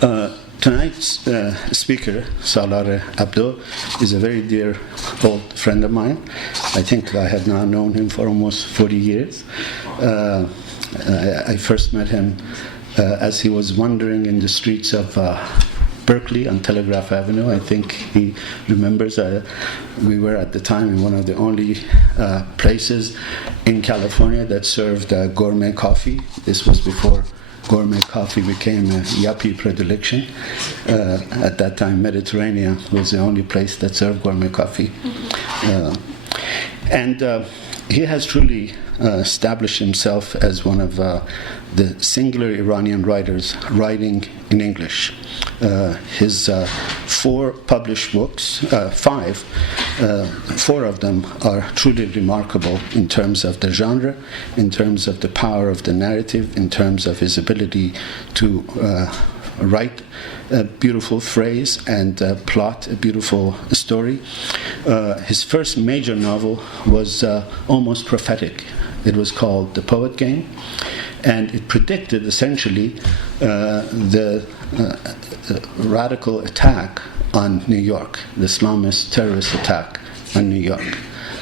Tonight's speaker, Salar Abdoh, is a very dear old friend of mine. I think I have now known him for almost 40 years. I first met him as he was wandering in the streets of Berkeley on Telegraph Avenue. I think he remembers we were at the time in one of the only places in California that served gourmet coffee. This was before gourmet coffee became a yuppie predilection. At that time, Mediterranean was the only place that served gourmet coffee. And he has truly established himself as one of the singular Iranian writers writing in English. His 4 published books, 4 of them are truly remarkable in terms of the genre, in terms of the power of the narrative, in terms of his ability to write a beautiful phrase and plot a beautiful story. His first major novel was almost prophetic. It was called The Poet Game, and it predicted essentially the radical attack on New York, the Islamist terrorist attack on New York.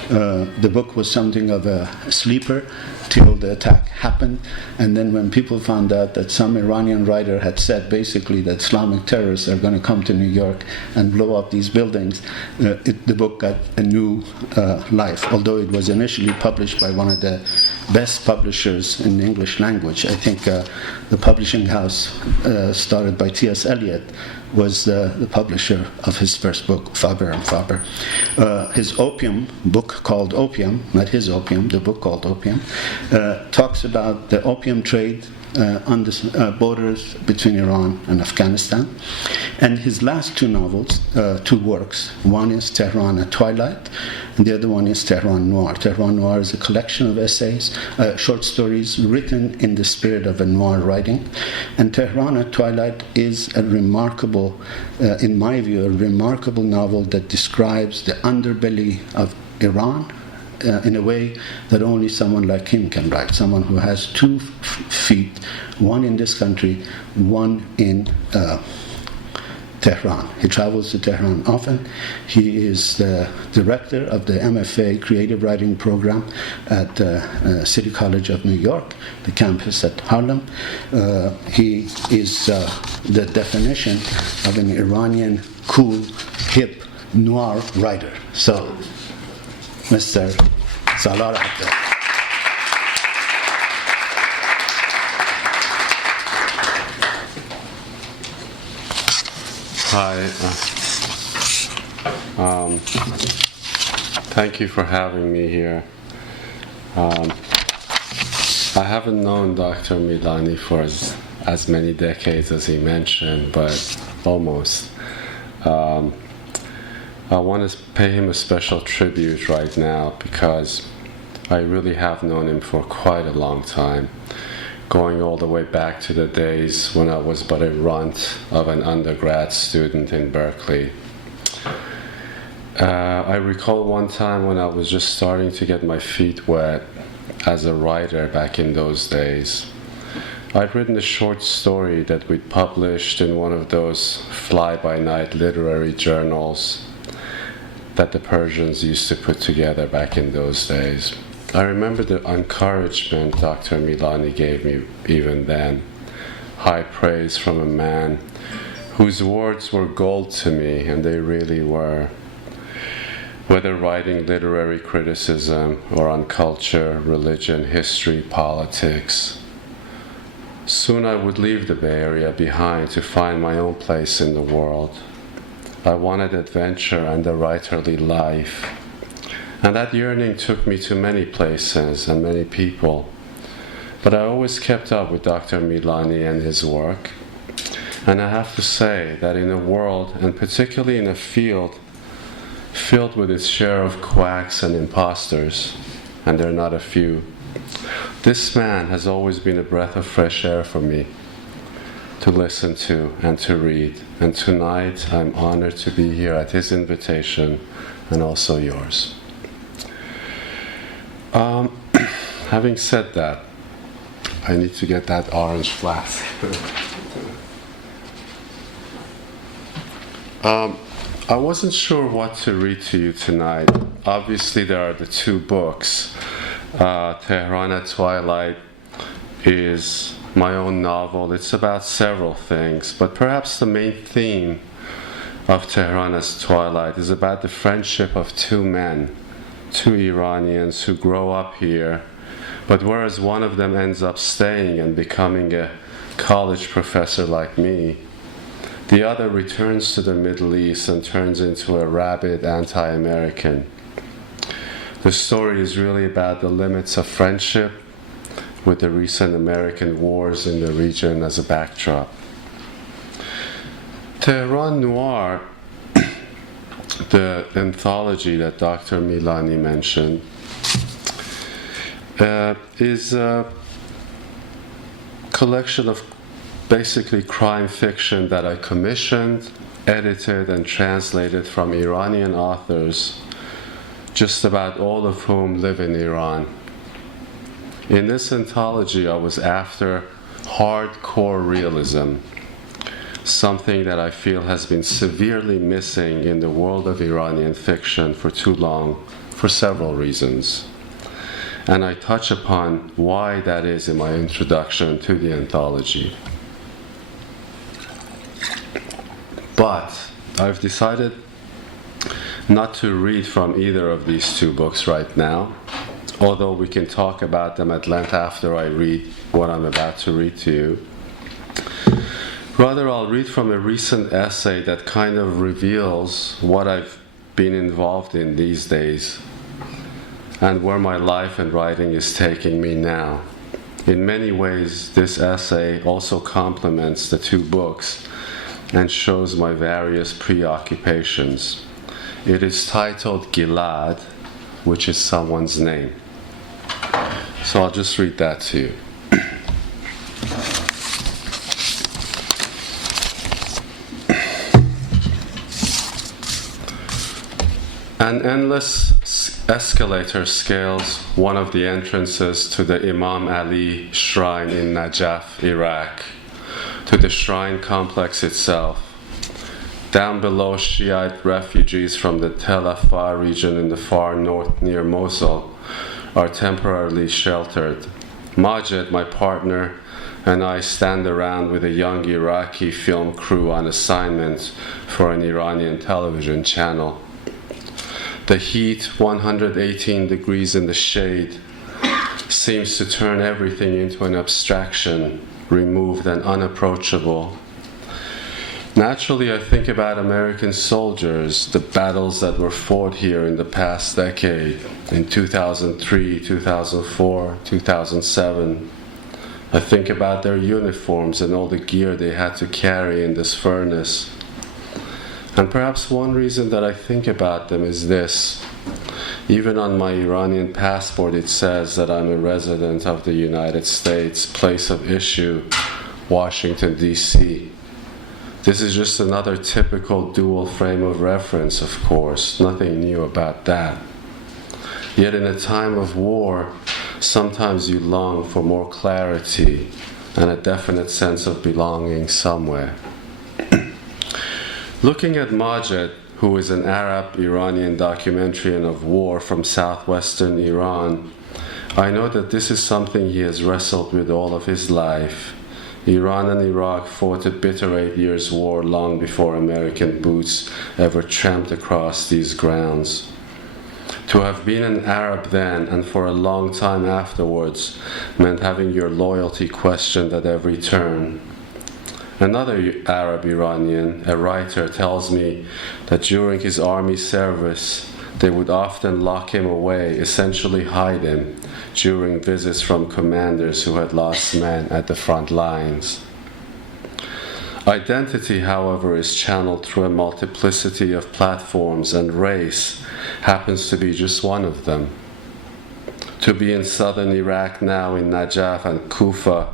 The book was something of a sleeper till the attack happened, and then when people found out that some Iranian writer had said basically that Islamic terrorists are going to come to New York and blow up these buildings, the book got a new life, although it was initially published by one of the best publishers in the English language. I think the publishing house started by T.S. Eliot was the publisher of his first book, Faber and Faber. His opium book called Opium, not his opium, the book called Opium, talks about the opium trade on the borders between Iran and Afghanistan. And his last 2 novels, 2 works, one is Tehran Twilight, and the other one is Tehran Noir. Tehran Noir is a collection of essays, short stories written in the spirit of a noir writing. And Tehran Twilight is a remarkable, in my view, a remarkable novel that describes the underbelly of Iran in a way that only someone like him can write, someone who has 2 feet, one in this country, one in Tehran. He travels to Tehran often. He is the director of the MFA Creative Writing Program at City College of New York, the campus at Harlem. He is the definition of an Iranian cool, hip, noir writer. So, Mr. Salar Abdoh. Hi. Thank you for having me here. I haven't known Dr. Milani for as many decades as he mentioned, but almost. I want to pay him a special tribute right now because I really have known him for quite a long time, going all the way back to the days when I was but a runt of an undergrad student in Berkeley. I recall one time when I was just starting to get my feet wet as a writer back in those days. I'd written a short story that we'd published in one of those fly-by-night literary journals that the Persians used to put together back in those days. I remember the encouragement Dr. Milani gave me even then. High praise from a man whose words were gold to me, and they really were. Whether writing literary criticism or on culture, religion, history, politics. Soon I would leave the Bay Area behind to find my own place in the world. I wanted adventure and a writerly life. And that yearning took me to many places and many people. But I always kept up with Dr. Milani and his work. And I have to say that in a world, and particularly in a field, filled with its share of quacks and imposters, and there are not a few, this man has always been a breath of fresh air for me to listen to and to read. And tonight I'm honored to be here at his invitation and also yours. Having said that, I need to get that orange flask. I wasn't sure what to read to you tonight. Obviously, there are the two books. Tehran Twilight is my own novel. It's about several things, but perhaps the main theme of Tehran Twilight is about the friendship of two men, two Iranians who grow up here, but whereas one of them ends up staying and becoming a college professor like me, the other returns to the Middle East and turns into a rabid anti-American. The story is really about the limits of friendship with the recent American wars in the region as a backdrop. Tehran Noir, the anthology that Dr. Milani mentioned, is a collection of basically crime fiction that I commissioned, edited, and translated from Iranian authors, just about all of whom live in Iran. In this anthology, I was after hardcore realism, something that I feel has been severely missing in the world of Iranian fiction for too long, for several reasons. And I touch upon why that is in my introduction to the anthology. But I've decided not to read from either of these two books right now, although we can talk about them at length after I read what I'm about to read to you. Rather, I'll read from a recent essay that kind of reveals what I've been involved in these days and where my life and writing is taking me now. In many ways, this essay also complements the two books and shows my various preoccupations. It is titled Gilad, which is someone's name. So I'll just read that to you. An endless escalator scales one of the entrances to the Imam Ali shrine in Najaf, Iraq, to the shrine complex itself. Down below, Shiite refugees from the Tel Afar region in the far north near Mosul are temporarily sheltered. Majid, my partner, and I stand around with a young Iraqi film crew on assignment for an Iranian television channel. The heat, 118 degrees in the shade, seems to turn everything into an abstraction, removed and unapproachable. Naturally, I think about American soldiers, the battles that were fought here in the past decade, in 2003, 2004, 2007. I think about their uniforms and all the gear they had to carry in this furnace. And perhaps one reason that I think about them is this. Even on my Iranian passport, it says that I'm a resident of the United States, place of issue, Washington, D.C. This is just another typical dual frame of reference, of course, nothing new about that. Yet in a time of war, sometimes you long for more clarity and a definite sense of belonging somewhere. Looking at Majid, who is an Arab-Iranian documentarian of war from southwestern Iran, I know that this is something he has wrestled with all of his life. Iran and Iraq fought a bitter 8 years war long before American boots ever tramped across these grounds. To have been an Arab then and for a long time afterwards meant having your loyalty questioned at every turn. Another Arab Iranian, a writer, tells me that during his army service, they would often lock him away, essentially hide him, during visits from commanders who had lost men at the front lines. Identity, however, is channeled through a multiplicity of platforms, and race happens to be just one of them. To be in southern Iraq now, in Najaf and Kufa,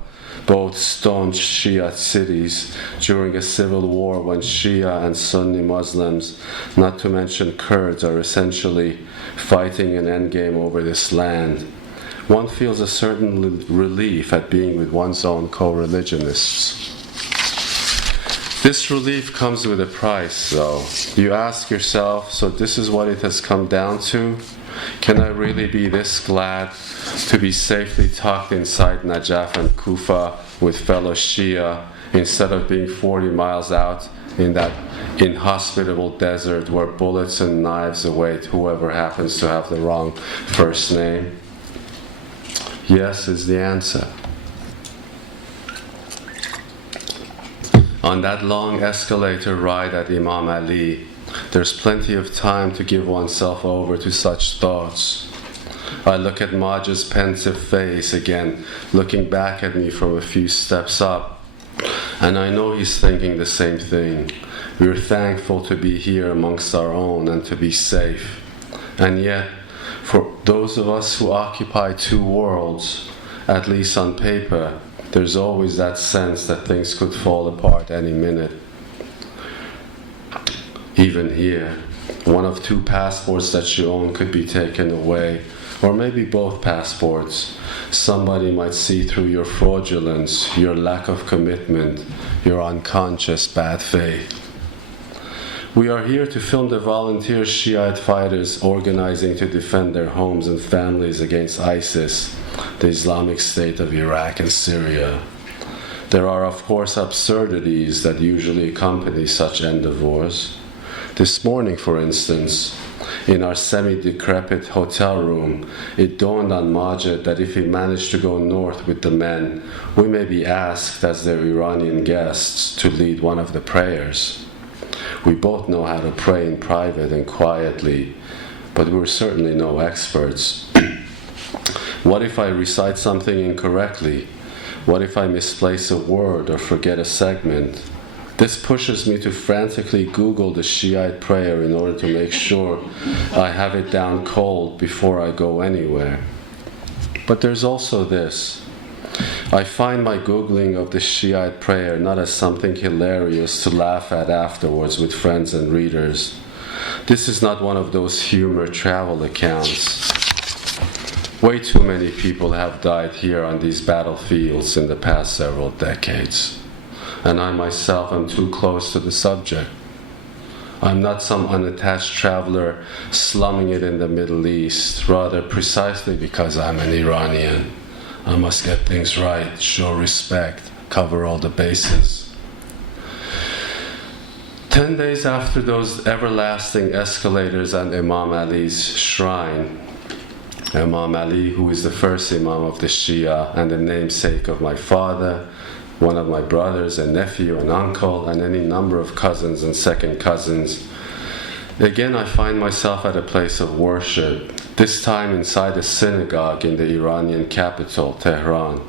both staunch Shia cities, during a civil war when Shia and Sunni Muslims, not to mention Kurds, are essentially fighting an endgame over this land, one feels a certain relief at being with one's own co-religionists. This relief comes with a price, though. You ask yourself, so this is what it has come down to? Can I really be this glad to be safely tucked inside Najaf and Kufa with fellow Shia instead of being 40 miles out in that inhospitable desert where bullets and knives await whoever happens to have the wrong first name? Yes is the answer. On that long escalator ride at Imam Ali, there's plenty of time to give oneself over to such thoughts. I look at Maj's pensive face again, looking back at me from a few steps up, and I know he's thinking the same thing. We're thankful to be here amongst our own and to be safe. And yet, for those of us who occupy two worlds, at least on paper, there's always that sense that things could fall apart any minute. Even here, one of two passports that you own could be taken away, or maybe both passports. Somebody might see through your fraudulence, your lack of commitment, your unconscious bad faith. We are here to film the volunteer Shiite fighters organizing to defend their homes and families against ISIS, the Islamic State of Iraq and Syria. There are, of course, absurdities that usually accompany such endeavors. This morning, for instance, in our semi-decrepit hotel room, it dawned on Majid that if he managed to go north with the men, we may be asked as their Iranian guests to lead one of the prayers. We both know how to pray in private and quietly, but we're certainly no experts. What if I recite something incorrectly? What if I misplace a word or forget a segment? This pushes me to frantically Google the Shiite prayer in order to make sure I have it down cold before I go anywhere. But there's also this. I find my Googling of the Shiite prayer not as something hilarious to laugh at afterwards with friends and readers. This is not one of those humor travel accounts. Way too many people have died here on these battlefields in the past several decades. And I myself am too close to the subject. I'm not some unattached traveler slumming it in the Middle East, rather precisely because I'm an Iranian. I must get things right, show respect, cover all the bases. 10 days after those everlasting escalators and Imam Ali's shrine, Imam Ali, who is the first Imam of the Shia and the namesake of my father, one of my brothers, a nephew, an uncle, and any number of cousins and second cousins. Again, I find myself at a place of worship, this time inside a synagogue in the Iranian capital, Tehran,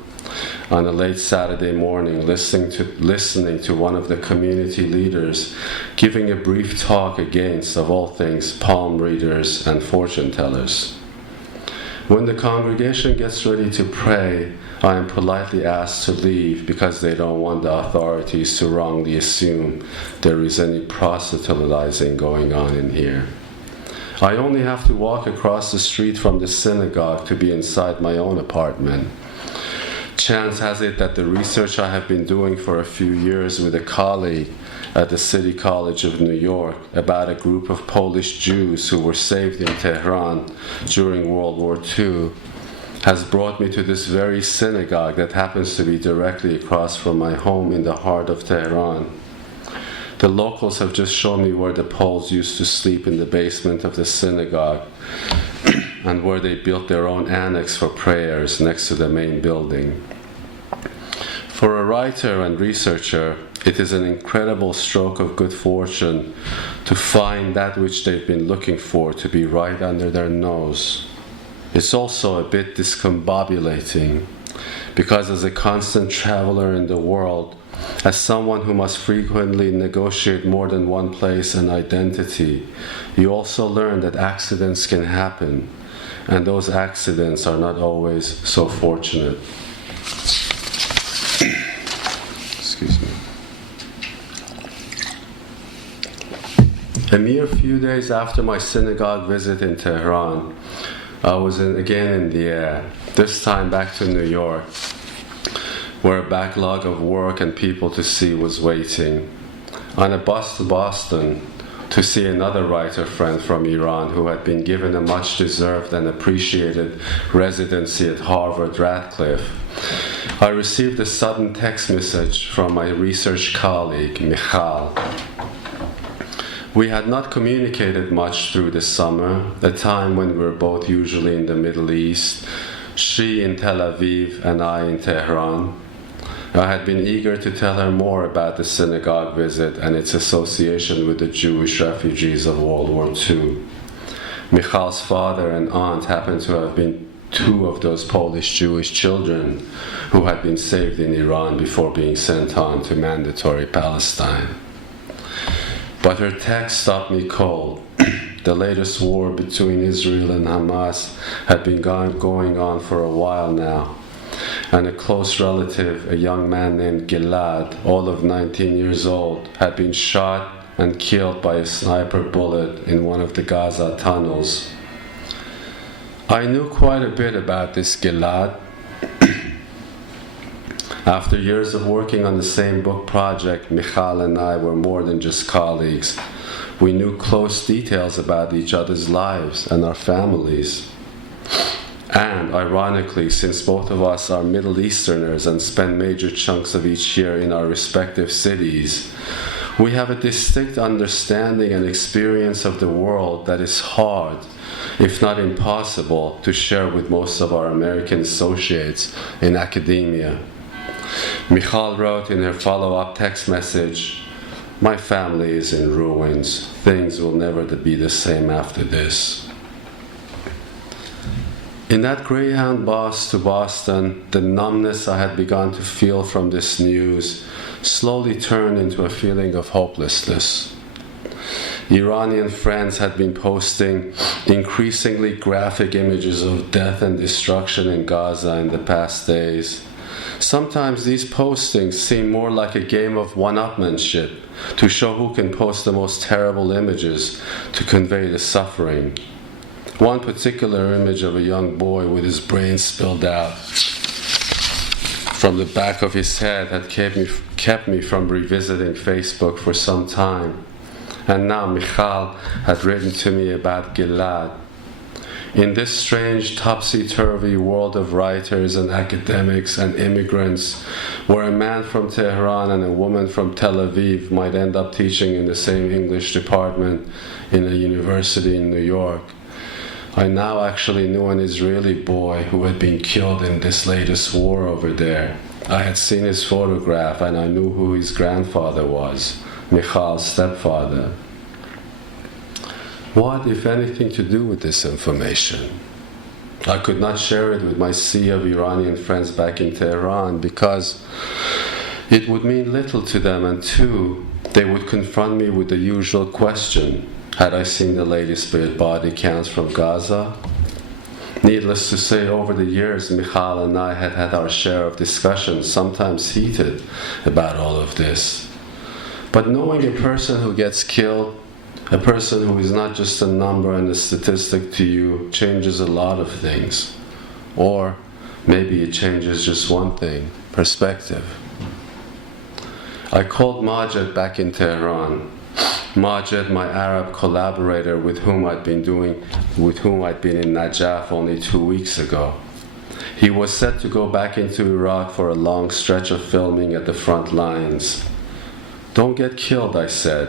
on a late Saturday morning, listening to one of the community leaders giving a brief talk against, of all things, palm readers and fortune tellers. When the congregation gets ready to pray, I am politely asked to leave because they don't want the authorities to wrongly assume there is any proselytizing going on in here. I only have to walk across the street from the synagogue to be inside my own apartment. Chance has it that the research I have been doing for a few years with a colleague at the City College of New York about a group of Polish Jews who were saved in Tehran during World War II has brought me to this very synagogue that happens to be directly across from my home in the heart of Tehran. The locals have just shown me where the Poles used to sleep in the basement of the synagogue and where they built their own annex for prayers next to the main building. For a writer and researcher, it is an incredible stroke of good fortune to find that which they've been looking for to be right under their nose. It's also a bit discombobulating, because as a constant traveler in the world, as someone who must frequently negotiate more than one place and identity, you also learn that accidents can happen, and those accidents are not always so fortunate. Excuse me. A mere few days after my synagogue visit in Tehran, I was again in the air, this time back to New York, where a backlog of work and people to see was waiting. On a bus to Boston to see another writer friend from Iran who had been given a much-deserved and appreciated residency at Harvard Radcliffe, I received a sudden text message from my research colleague, Michal. We had not communicated much through the summer, a time when we were both usually in the Middle East, she in Tel Aviv and I in Tehran. I had been eager to tell her more about the synagogue visit and its association with the Jewish refugees of World War II. Michal's father and aunt happened to have been two of those Polish Jewish children who had been saved in Iran before being sent on to mandatory Palestine. But her text stopped me cold. The latest war between Israel and Hamas had been going on for a while now, and a close relative, a young man named Gilad, all of 19 years old, had been shot and killed by a sniper bullet in one of the Gaza tunnels. I knew quite a bit about this Gilad. After years of working on the same book project, Michal and I were more than just colleagues. We knew close details about each other's lives and our families. And, ironically, since both of us are Middle Easterners and spend major chunks of each year in our respective cities, we have a distinct understanding and experience of the world that is hard, if not impossible, to share with most of our American associates in academia. Michal wrote in her follow-up text message, "My family is in ruins. Things will never be the same after this." In that Greyhound bus to Boston, the numbness I had begun to feel from this news slowly turned into a feeling of hopelessness. Iranian friends had been posting increasingly graphic images of death and destruction in Gaza in the past days. Sometimes these postings seem more like a game of one-upmanship to show who can post the most terrible images to convey the suffering. One particular image of a young boy with his brain spilled out from the back of his head had kept me from revisiting Facebook for some time. And now Michal had written to me about Gilad. In this strange topsy-turvy world of writers and academics and immigrants, where a man from Tehran and a woman from Tel Aviv might end up teaching in the same English department in a university in New York, I now actually knew an Israeli boy who had been killed in this latest war over there. I had seen his photograph and I knew who his grandfather was, Michal's stepfather. What, if anything, to do with this information? I could not share it with my sea of Iranian friends back in Tehran because it would mean little to them, and two, they would confront me with the usual question: had I seen the latest body counts from Gaza? Needless to say, over the years, Michal and I had had our share of discussions, sometimes heated, about all of this. But knowing a person who gets killed, a person who is not just a number and a statistic to you, changes a lot of things. Or maybe it changes just one thing: perspective. I called Majed back in Tehran. Majed, my Arab collaborator with whom I'd been in Najaf only 2 weeks ago. He was set to go back into Iraq for a long stretch of filming at the front lines. "Don't get killed," I said,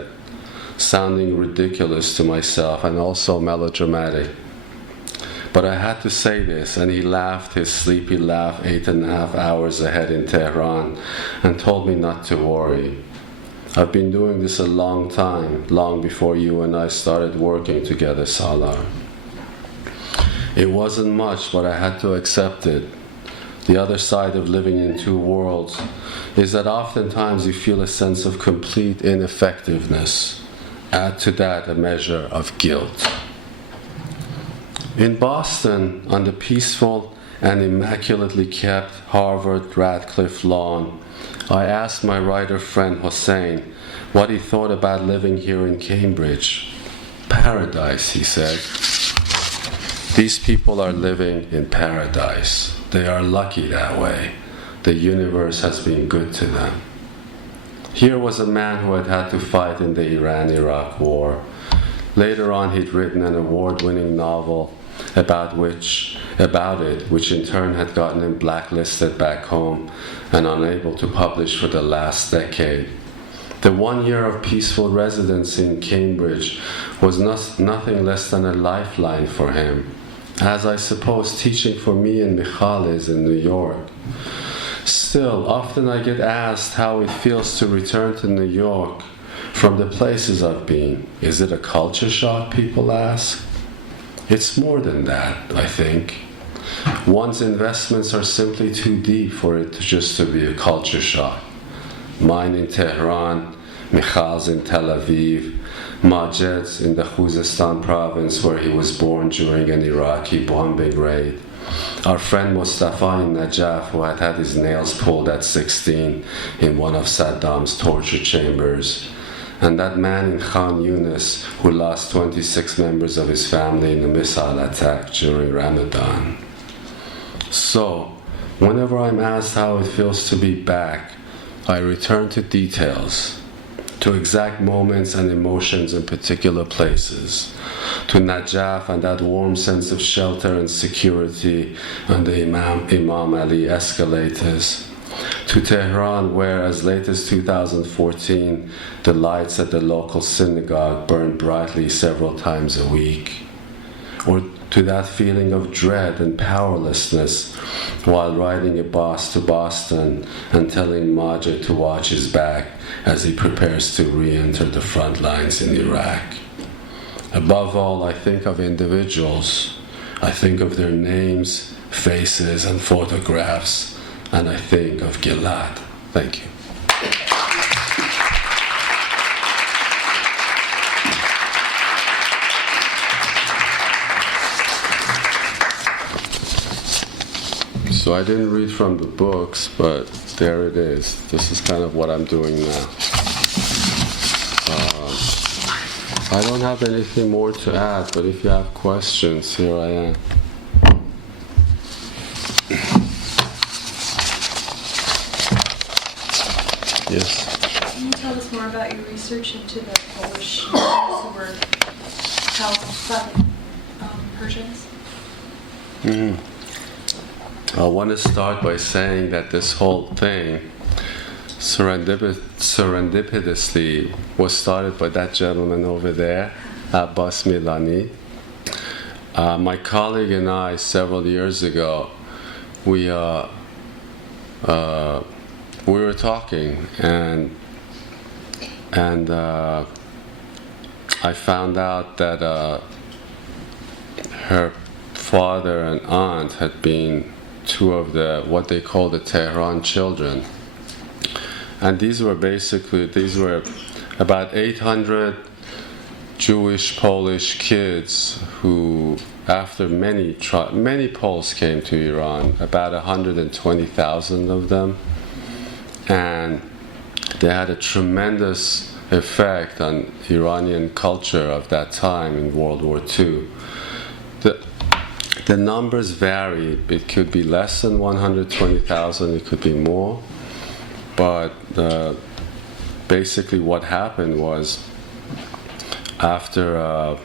sounding ridiculous to myself and also melodramatic. But I had to say this, and he laughed his sleepy laugh 8.5 hours ahead in Tehran and told me not to worry. I've been doing this a long time, long before you and I started working together, Salar. It wasn't much, but I had to accept it. The other side of living in two worlds is that oftentimes you feel a sense of complete ineffectiveness. Add to that a measure of guilt. In Boston, on the peaceful and immaculately kept Harvard Radcliffe lawn, I asked my writer friend Hossein what he thought about living here in Cambridge. "Paradise," he said. "These people are living in paradise. They are lucky that way. The universe has been good to them." Here was a man who had had to fight in the Iran-Iraq War. Later on, he'd written an award-winning novel about it, which in turn had gotten him blacklisted back home and unable to publish for the last decade. The 1 year of peaceful residence in Cambridge was nothing less than a lifeline for him, as I suppose teaching for me and Michal is in New York. Still, often I get asked how it feels to return to New York from the places I've been. Is it a culture shock, people ask? It's more than that, I think. One's investments are simply too deep for it just to be a culture shock. Mine in Tehran, Michal's in Tel Aviv, Majid's in the Khuzestan province where he was born during an Iraqi bombing raid. Our friend Mustafa in Najaf, who had had his nails pulled at 16 in one of Saddam's torture chambers. And that man in Khan Yunis who lost 26 members of his family in a missile attack during Ramadan. So, whenever I'm asked how it feels to be back, I return to details, to exact moments and emotions in particular places, to Najaf and that warm sense of shelter and security on the Imam Ali escalators, to Tehran where as late as 2014 the lights at the local synagogue burned brightly several times a week, or to that feeling of dread and powerlessness while riding a bus to Boston and telling Majid to watch his back as he prepares to re-enter the front lines in Iraq. Above all, I think of individuals. I think of their names, faces, and photographs, and I think of Gilad. Thank you. So I didn't read from the books, but there it is. This is kind of what I'm doing now. I don't have anything more to add, but if you have questions, here I am. Yes? Can you tell us more about your research into the Polish who were held by Persians? I want to start by saying that this whole thing serendipitously was started by that gentleman over there, Abbas Milani. My colleague and I, several years ago, we were talking, and I found out that her father and aunt had been two of the what they call the Tehran children, and these were about 800 Jewish Polish kids who, after many Poles came to Iran, about 120,000 of them, and they had a tremendous effect on Iranian culture of that time in World War II. The numbers vary. It could be less than 120,000, it could be more. But basically what happened was, after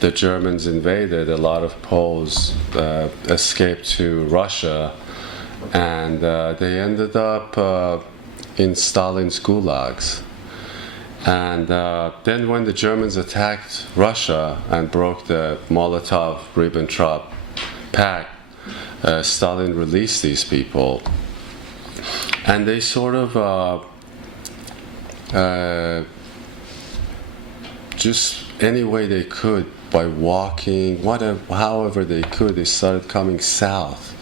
the Germans invaded, a lot of Poles escaped to Russia, and they ended up in Stalin's gulags. And then when the Germans attacked Russia and broke the Molotov-Ribbentrop Pact, Stalin released these people. And they sort of just any way they could, by walking, however they could, they started coming south.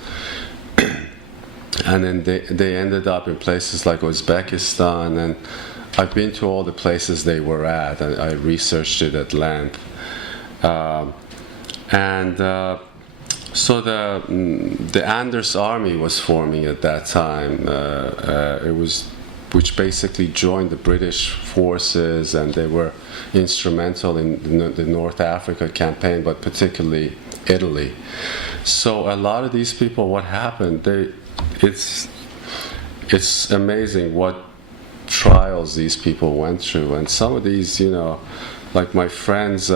And then they ended up in places like Uzbekistan, and I've been to all the places they were at, and I researched it at length. So the Anders Army was forming at that time. Which basically joined the British forces, and they were instrumental in the North Africa campaign, but particularly Italy. So a lot of these people, what happened? It's amazing what trials these people went through. And some of these, like my friends,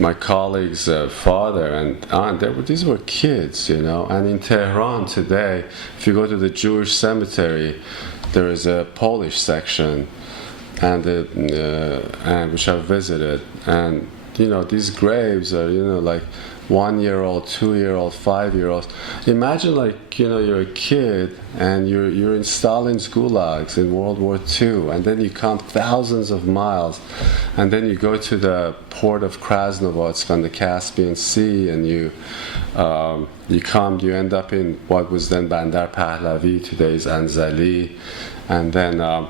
my colleagues' father and aunt, these were kids, And in Tehran today, if you go to the Jewish cemetery, there is a Polish section, and which I've visited, and these graves are like 1-year-old, 2-year-old, 5-year-olds. Imagine you're a kid and you're in Stalin's gulags in World War II, and then you come thousands of miles, and then you go to the port of Krasnovodsk on the Caspian Sea, and you end up in what was then Bandar Pahlavi, today's Anzali, and then.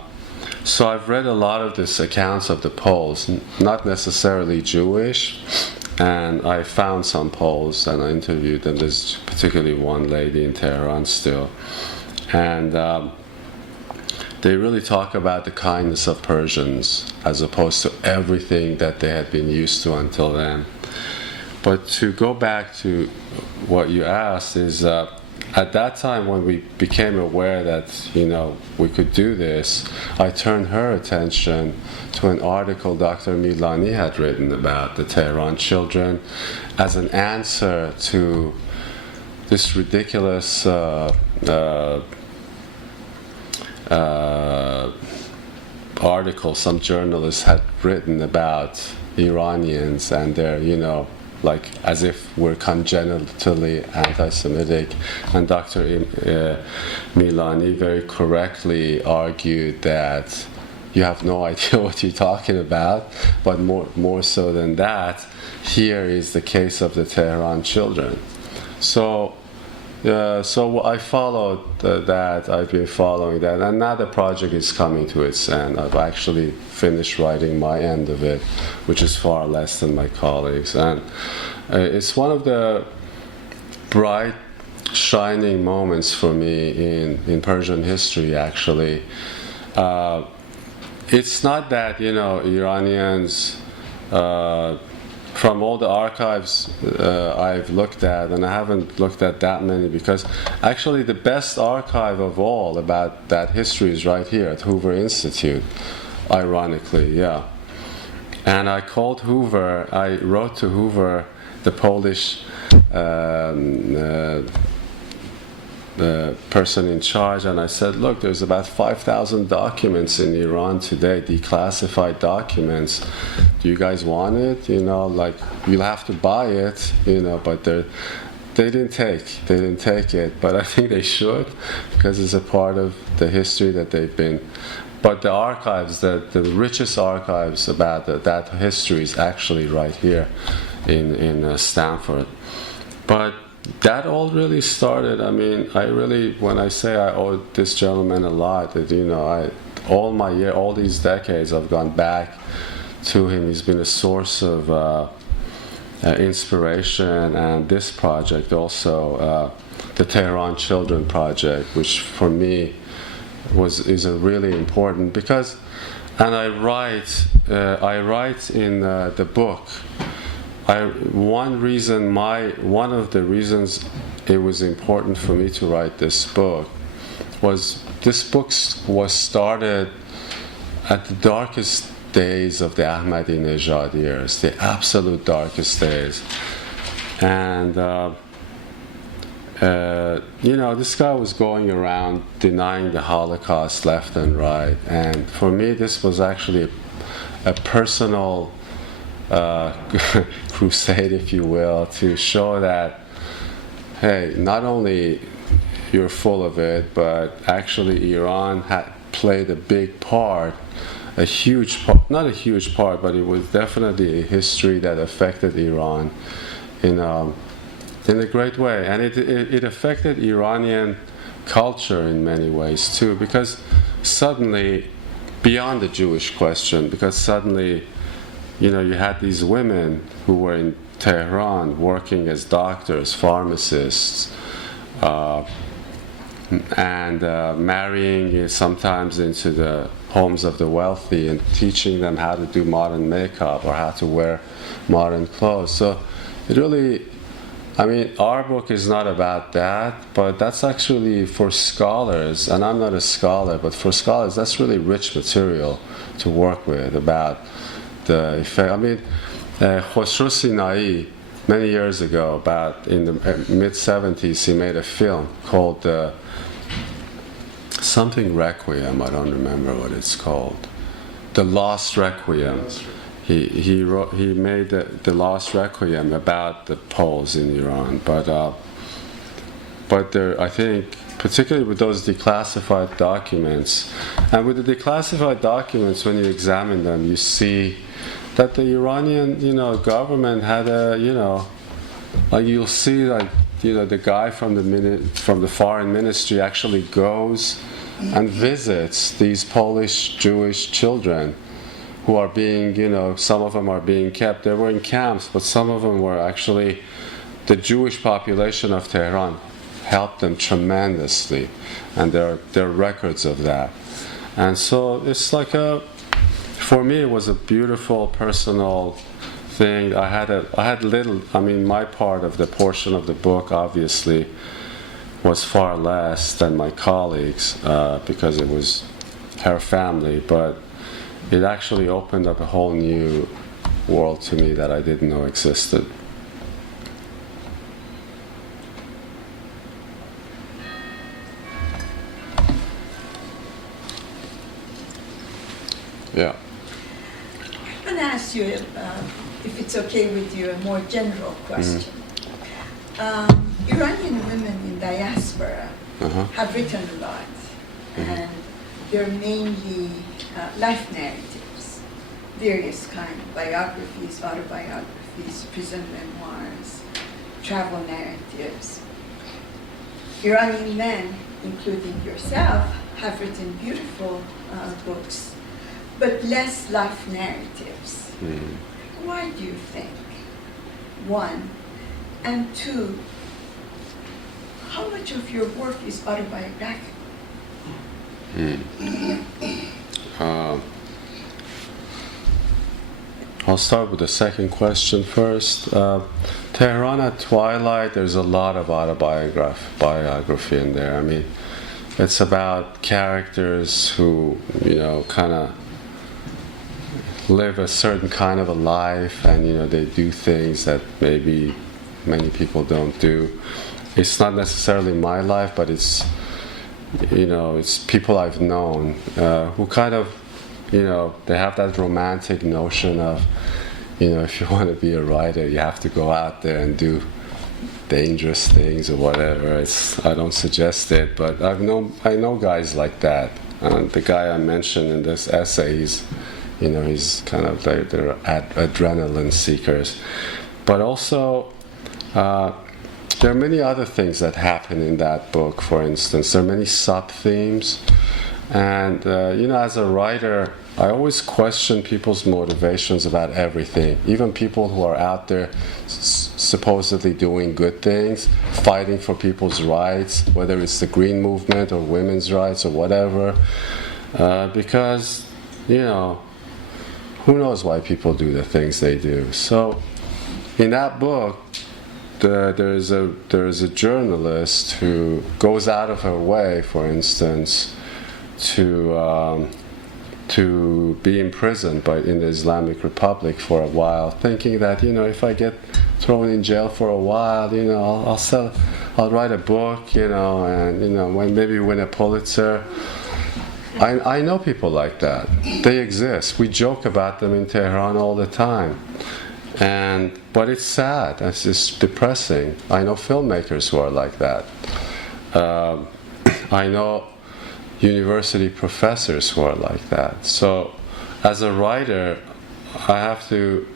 So I've read a lot of these accounts of the Poles, not necessarily Jewish, and I found some Poles and I interviewed them. There's particularly one lady in Tehran still, and they really talk about the kindness of Persians as opposed to everything that they had been used to until then. But to go back to what you asked is, at that time when we became aware that, we could do this, I turned her attention to an article Dr. Milani had written about the Tehran children as an answer to this ridiculous article some journalists had written about Iranians and their, as if we're congenitally anti-Semitic. And Dr. Milani very correctly argued that you have no idea what you're talking about, but more so than that, here is the case of the Tehran children. So I followed that, I've been following that, and now the project is coming to its end. I've actually finished writing my end of it, which is far less than my colleagues. And it's one of the bright, shining moments for me in Persian history, actually. It's not that, Iranians, from all the archives I've looked at, and I haven't looked at that many, because actually the best archive of all about that history is right here at Hoover Institute, ironically, yeah. And I called Hoover, I wrote to Hoover, the Polish the person in charge, and I said, look, there's about 5,000 documents in Iran today, declassified documents. Do you guys want it? You'll have to buy it, but they didn't take it, but I think they should, because it's a part of the history that they've been. But the archives, the richest archives about that history is actually right here in Stanford. But that all really started, when I say I owe this gentleman a lot, that, all these decades I've gone back to him. He's been a source of inspiration, and this project also, the Tehran Children Project, which for me is a really important, because, and I write in the book, one of the reasons it was important for me to write this book was started at the darkest days of the Ahmadinejad years, the absolute darkest days. And this guy was going around denying the Holocaust left and right, and for me this was actually a personal crusade, if you will, to show that, hey, not only you're full of it, but actually Iran had played a big part, a huge part, not a huge part, but it was definitely a history that affected Iran in a great way. And it affected Iranian culture in many ways too, because suddenly, beyond the Jewish question, because suddenly, you had these women who were in Tehran working as doctors, pharmacists, and marrying sometimes into the homes of the wealthy and teaching them how to do modern makeup or how to wear modern clothes. So it really I mean, our book is not about that, but that's actually for scholars, and I'm not a scholar, but for scholars, that's really rich material to work with about the effect. I mean, Khosrow Sinai, many years ago, about in the mid-70s, he made a film called something Requiem, I don't remember what it's called. The Lost Requiem. He made the Lost Requiem about the Poles in Iran, but there, I think, particularly with those declassified documents, and with the declassified documents, when you examine them, you see that the Iranian, government had a, like you'll see, like the guy from the foreign ministry actually goes and visits these Polish Jewish children who are being, some of them are being kept. They were in camps, but some of them were actually, the Jewish population of Tehran helped them tremendously, and there are records of that. And so it's like for me, it was a beautiful personal thing. I had little, I mean, my part of the portion of the book, obviously, was far less than my colleagues, because it was her family, but it actually opened up a whole new world to me that I didn't know existed. Yeah. I'm going to ask you, if it's okay with you, a more general question. Iranian women in diaspora have written a lot, and they're mainly life narratives, various kinds, biographies, autobiographies, prison memoirs, travel narratives. Iranian men, including yourself, have written beautiful books, but less life narratives. Why do you think? One, and two, how much of your work is autobiographical? I'll start with the second question first. Tehran Twilight, there's a lot of biography in there. I mean, it's about characters who, kind of live a certain kind of a life, and, they do things that maybe many people don't do. It's not necessarily my life, but it's people I've known who kind of, they have that romantic notion of, if you want to be a writer, you have to go out there and do dangerous things or whatever. I don't suggest it, but I know guys like that. The guy I mentioned in this essay, he's kind of they're adrenaline seekers. But also, there are many other things that happen in that book. For instance, there are many sub-themes, and as a writer, I always question people's motivations about everything. Even people who are out there supposedly doing good things, fighting for people's rights, whether it's the Green Movement or women's rights or whatever, because who knows why people do the things they do. So, in that book, there is a journalist who goes out of her way, for instance, to be imprisoned in the Islamic Republic for a while, thinking that if I get thrown in jail for a while, I'll write a book, and when maybe win a Pulitzer. I know people like that. They exist. We joke about them in Tehran all the time. But it's sad. It's just depressing. I know filmmakers who are like that. I know university professors who are like that. So, as a writer, I have to,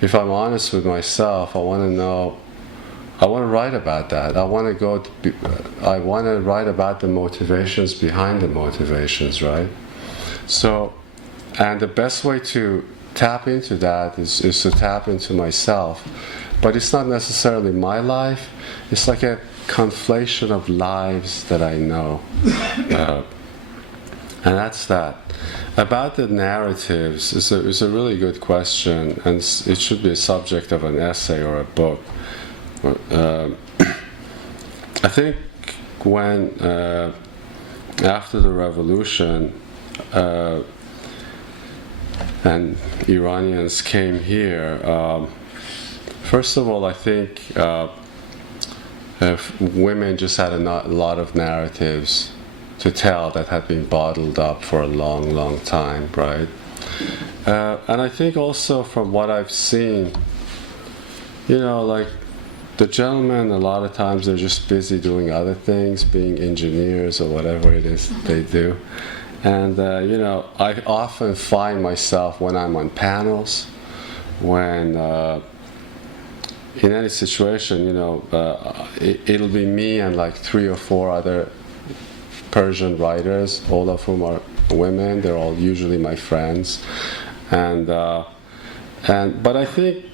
if I'm honest with myself, I want to write about that. I want to write about the motivations behind the motivations, right? So, and the best way to tap into that is to tap into myself. But it's not necessarily my life. It's like a conflation of lives that I know. And that's that. About the narratives, it's a really good question, and it should be a subject of an essay or a book. I think when after the revolution and Iranians came here, first of all, I think women just had a lot of narratives to tell that had been bottled up for a long, long time, right? And I think also from what I've seen, you know, like the gentlemen, a lot of times they're just busy doing other things, being engineers or whatever it is they do. And, you know, I often find myself when I'm on panels, when in any situation, you know, it'll be me and like 3 or 4 other Persian writers, all of whom are women. They're all usually my friends. But I think,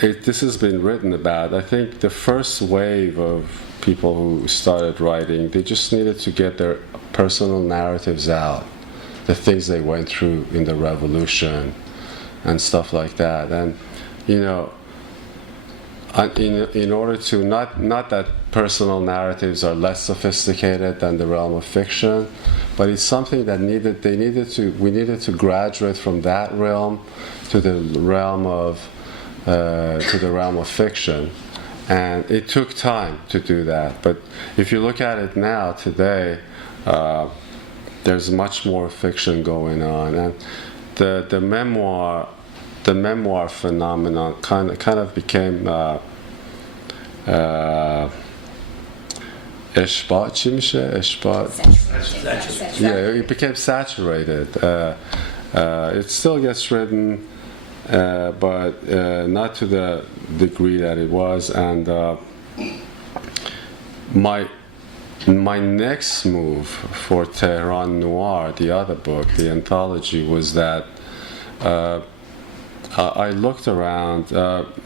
this has been written about. I think the first wave of people who started writing, they just needed to get their personal narratives out, the things they went through in the revolution and stuff like that. And, you know, in order to, not that personal narratives are less sophisticated than the realm of fiction, but it's something that we needed to graduate from that realm to the realm of fiction. And it took time to do that. But if you look at it now, today, there's much more fiction going on. And the memoir phenomenon kind of became اشباع چی میشه؟ اشباع. Yeah, it became saturated. It still gets written, but not to the degree that it was. And my next move for Tehran Noir, the other book, the anthology, was that I looked around.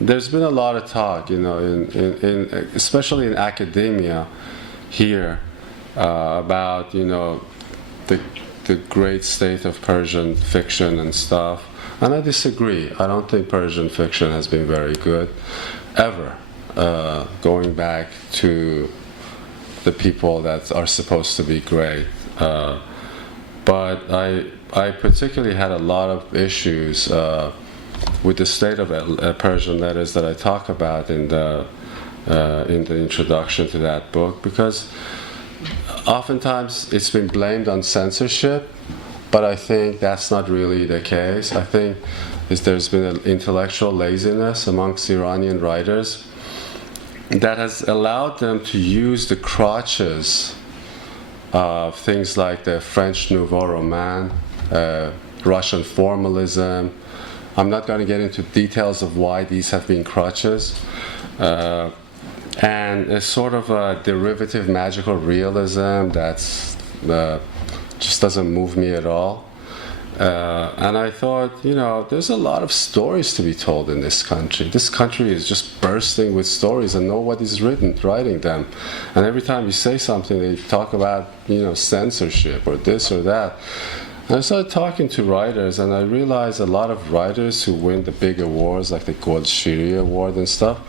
There's been a lot of talk, you know, in especially in academia here, about, you know, the great state of Persian fiction and stuff. And I disagree. I don't think Persian fiction has been very good, ever, going back to the people that are supposed to be great. But I particularly had a lot of issues with the state of Persian letters that I talk about in the introduction to that book, because oftentimes it's been blamed on censorship, but I think that's not really the case. I think there's been an intellectual laziness amongst Iranian writers that has allowed them to use the crutches of things like the French Nouveau Roman, Russian formalism. I'm not going to get into details of why these have been crutches. And a sort of a derivative magical realism that's just doesn't move me at all. And I thought, you know, there's a lot of stories to be told in this country. This country is just bursting with stories, and nobody's writing them. And every time you say something, they talk about, you know, censorship or this or that. And I started talking to writers, and I realized a lot of writers who win the big awards, like the Goldshiri Award and stuff,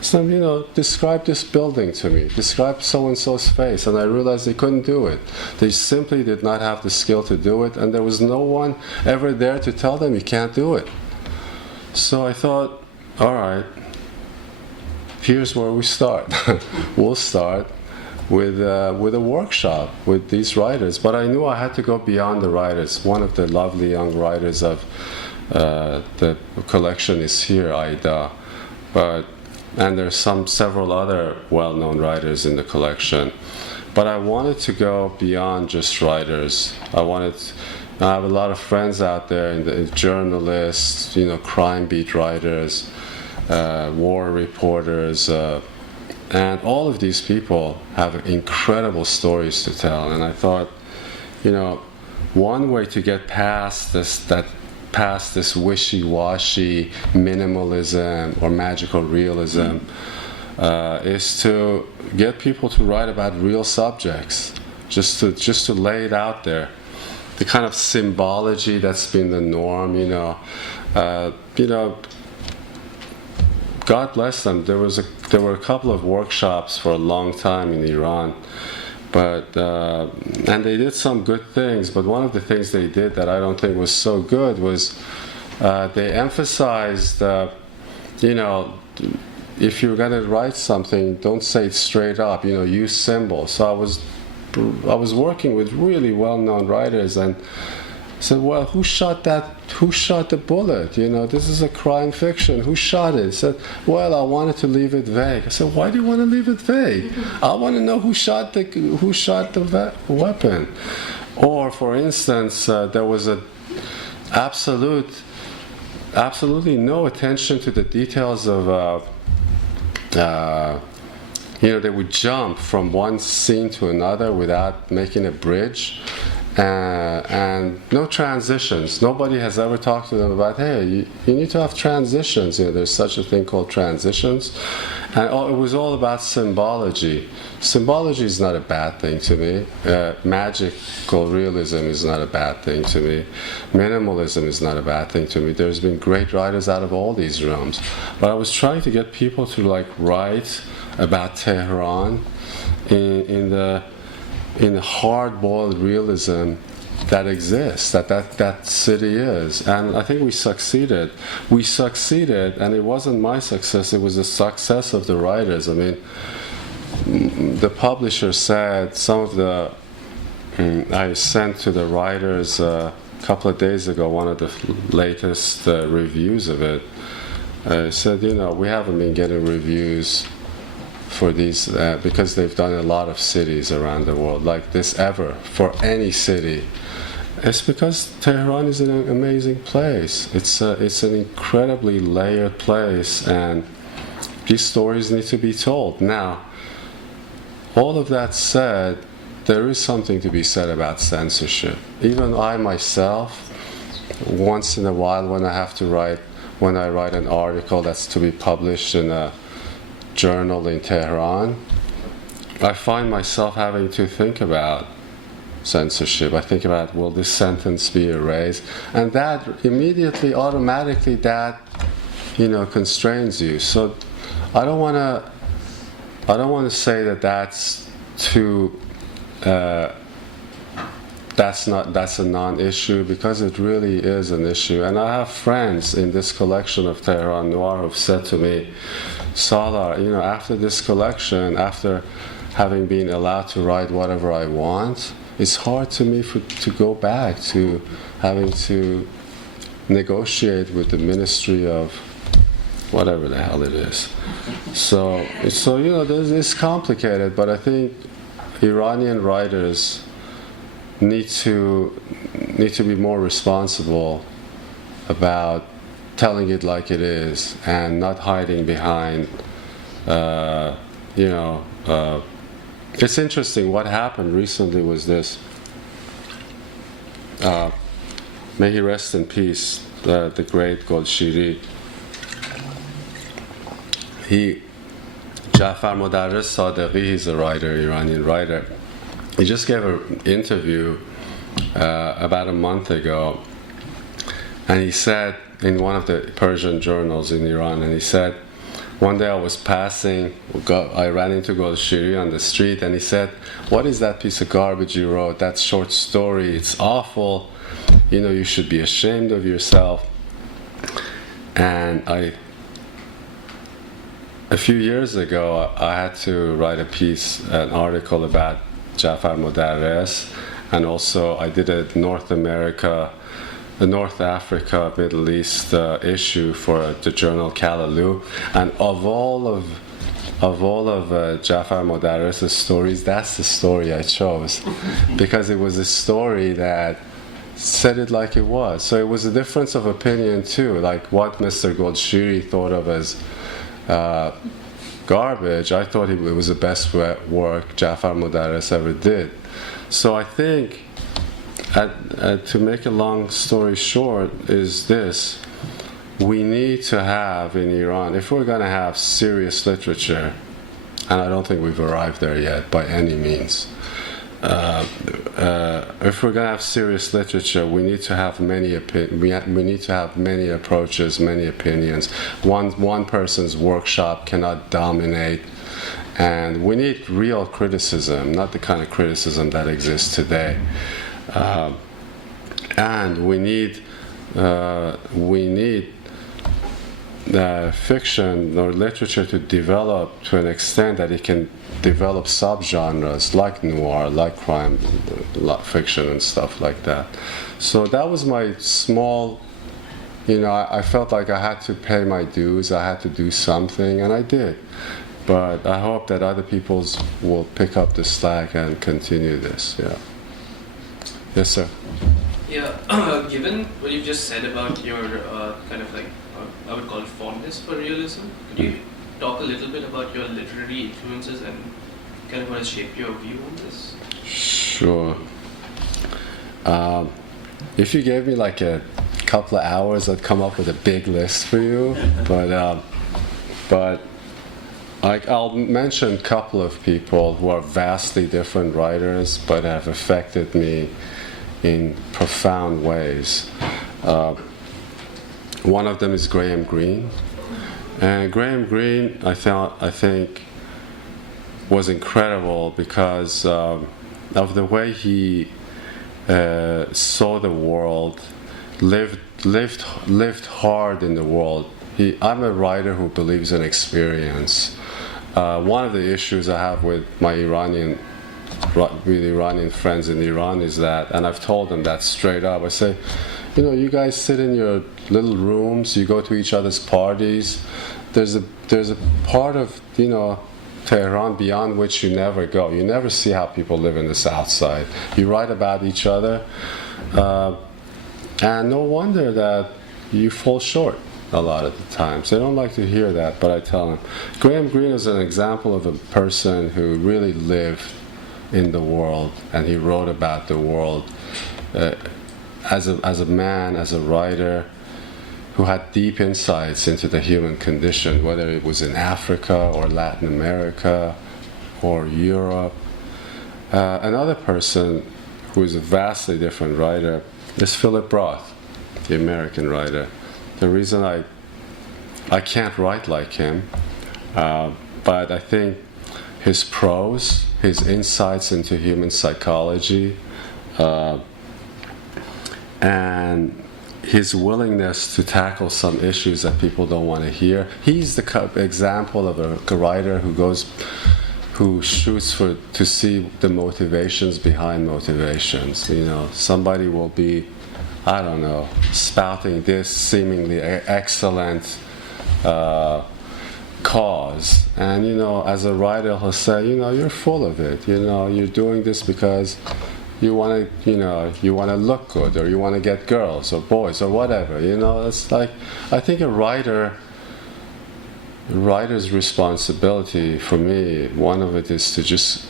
said, you know, describe this building to me, describe so-and-so's face. And I realized they couldn't do it. They simply did not have the skill to do it, and there was no one ever there to tell them you can't do it. So I thought, all right, here's where we start. We'll start with a workshop with these writers. But I knew I had to go beyond the writers. One of the lovely young writers of the collection is here, Aida. And there's several other well-known writers in the collection. But I wanted to go beyond just writers. I have a lot of friends out there, in journalists, you know, crime beat writers, war reporters, and all of these people have incredible stories to tell. And I thought, you know, one way to get past this wishy-washy minimalism or magical realism is to get people to write about real subjects, just to lay it out there. The kind of symbology that's been the norm, you know. God bless them. There were a couple of workshops for a long time in Iran, but and they did some good things. But one of the things they did that I don't think was so good was they emphasized, if you're going to write something, don't say it straight up. Use symbols. So I was working with really well-known writers and said, well, who shot the bullet? This is a crime fiction. Who shot it? He said, well, I wanted to leave it vague. I said, why do you want to leave it vague? I want to know who shot the weapon. Or, for instance, there was absolutely no attention to the details of, they would jump from one scene to another without making a bridge. And no transitions. Nobody has ever talked to them about, hey, you need to have transitions. There's such a thing called transitions. And it was all about symbology. Symbology is not a bad thing to me. Magical realism is not a bad thing to me. Minimalism is not a bad thing to me. There's been great writers out of all these realms. But I was trying to get people to write about Tehran in the hard-boiled realism that exists, that city is. And I think we succeeded. And it wasn't my success, it was the success of the writers. I mean, the publisher said, I sent to the writers a couple of days ago one of the latest reviews of it. I said, we haven't been getting reviews for these because they've done a lot of cities around the world like this ever for any city. It's because Tehran is an amazing place. It's an incredibly layered place, and these stories need to be told. Now, all of that said, there is something to be said about censorship. Even I myself, once in a while when I write an article that's to be published in a journal in Tehran, I find myself having to think about censorship. I think about, will this sentence be erased? And that immediately, automatically, constrains you. So I don't want to say that that's too. That's a non-issue, because it really is an issue. And I have friends in this collection of Tehran Noir who've said to me, Salar, after this collection, after having been allowed to write whatever I want, it's hard to me to go back to having to negotiate with the Ministry of whatever the hell it is. So it's complicated, but I think Iranian writers need to be more responsible about telling it like it is and not hiding behind, it's interesting. What happened recently was this. May he rest in peace, the great Golshiri. Jafar Modarres Sadeghi, he's a writer, Iranian writer. He just gave an interview about a month ago, and he said, in one of the Persian journals in Iran, and he said, one day I was passing, I ran into Golshiri on the street, and he said, what is that piece of garbage you wrote, that short story, it's awful, you should be ashamed of yourself. And a few years ago, I had to write an article about Jafar Modarres, and also I did a North Africa, Middle East issue for the journal Callaloo, and of all of Jafar Modarres' stories, that's the story I chose, because it was a story that said it like it was. So it was a difference of opinion too, like what Mr. Golshiri thought of as garbage, I thought it was the best work Jafar Modarres ever did. So I think, to make a long story short, is this: we need to have in Iran, if we're going to have serious literature, and I don't think we've arrived there yet by any means, if we're going to have serious literature, we need to have many we need to have many approaches, many opinions. One person's workshop cannot dominate, and we need real criticism, not the kind of criticism that exists today. And we need fiction or literature to develop to an extent that it can develop subgenres like noir, like crime fiction and stuff like that. So that was my small, I felt like I had to pay my dues, I had to do something, and I did. But I hope that other people will pick up the slack and continue this, yeah. Yes, sir? Yeah, given what you just said about your kind of like, I would call it fondness for realism, could you talk a little bit about your literary influences and kind of what has shaped your view on this? Sure. If you gave me like a couple of hours, I'd come up with a big list for you. But I'll mention a couple of people who are vastly different writers, but have affected me in profound ways. One of them is Graham Greene. And Graham Greene, I think, was incredible because of the way he saw the world, lived hard in the world. I'm a writer who believes in experience. One of the issues I have with my Iranian friends in Iran is that, and I've told them that straight up, I say, you guys sit in your little rooms, you go to each other's parties. There's a part of, Tehran beyond which you never go. You never see how people live in the South Side. You write about each other, and no wonder that you fall short a lot of the times. They don't like to hear that, but I tell them. Graham Greene is an example of a person who really lived in the world, and he wrote about the world as a man, as a writer, who had deep insights into the human condition, whether it was in Africa or Latin America or Europe. Another person who is a vastly different writer is Philip Roth, the American writer. The reason I can't write like him, but I think his prose, his insights into human psychology, and his willingness to tackle some issues that people don't want to hear. He's the example of a writer who shoots to see the motivations behind motivations. Somebody will be, I don't know, spouting this seemingly excellent cause, and as a writer, he'll say, you're full of it. You're doing this because you want to look good, or you want to get girls or boys or whatever. It's like, I think a writer's responsibility, for me, one of it is to just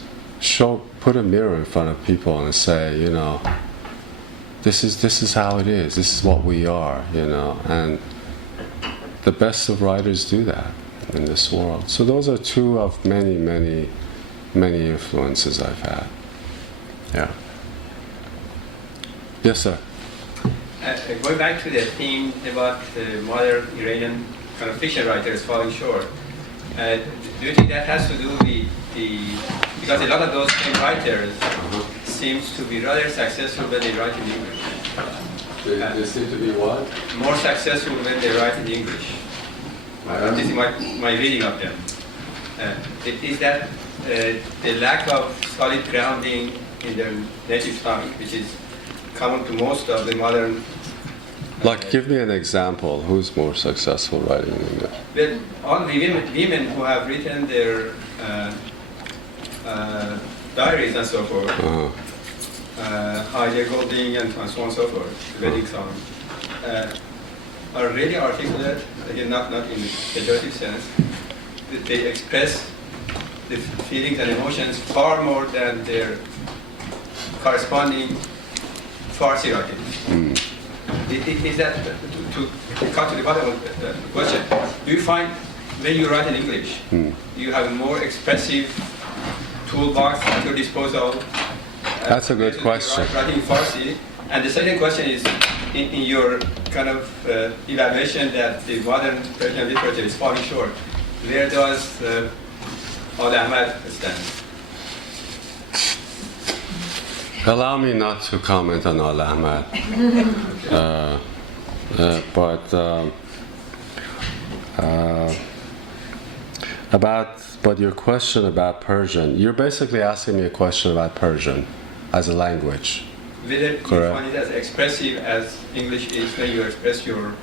put a mirror in front of people and say, this is how it is. This is what we are. And the best of writers do that in this world. So those are two of many, many, many influences I've had. Yeah. Yes, sir. Going back to the theme about modern Iranian kind of fiction writers falling short, do you think that has to do with because a lot of those same writers seems to be rather successful when they write in English? They seem to be what? More successful when they write in English. This is my reading of them. Is that the lack of solid grounding in their native tongue, which is common to most of the modern... give me an example. Who's more successful writing in English? Well, all the women who have written their diaries and so forth, Heidi Golding and so on and so forth, wedding songs, are really articulate, again, not in the pejorative sense. They express the feelings and emotions far more than their corresponding Farsi writing. Is that, to cut to the bottom of the question, do you find when you write in English, you have a more expressive toolbox at your disposal That's a good question. Writing Farsi. And the second question is, in your kind of evaluation that the modern Persian literature is falling short, where does Al Ahmad stand? Allow me not to comment on Al Ahmad. But your question about Persian, you're basically asking me a question about Persian as a language. Whether you Correct. find it as expressive as English is when you express your...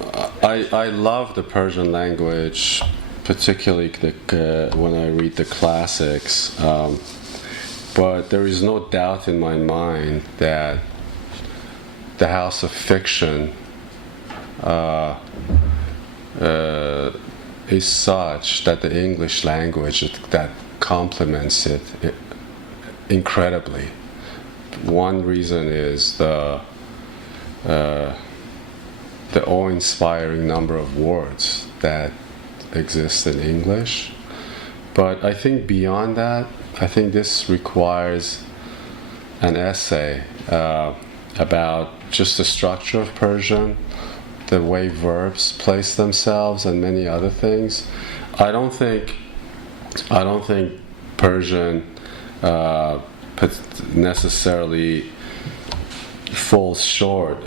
I love the Persian language, particularly when I read the classics. But there is no doubt in my mind that the house of fiction is such that the English language that complements it incredibly. One reason is the awe-inspiring number of words that exist in English. But I think beyond that, I think this requires an essay about just the structure of Persian, the way verbs place themselves, and many other things. I don't think Persian necessarily falls short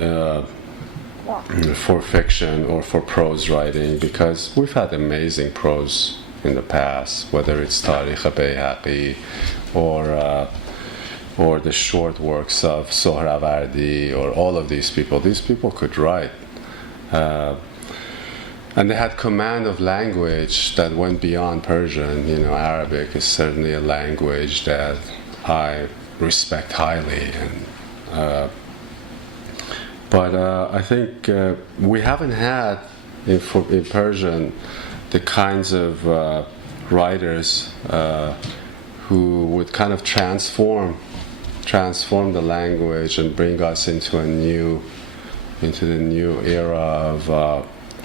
for fiction or for prose writing, because we've had amazing prose in the past, whether it's Tarikh Bayhaqi or the short works of Sohrawardi or all of these people. These people could write. And they had command of language that went beyond Persian. You know, Arabic is certainly a language that I respect highly. But I think we haven't had in Persian the kinds of writers who would kind of transform the language and bring us into the new era of.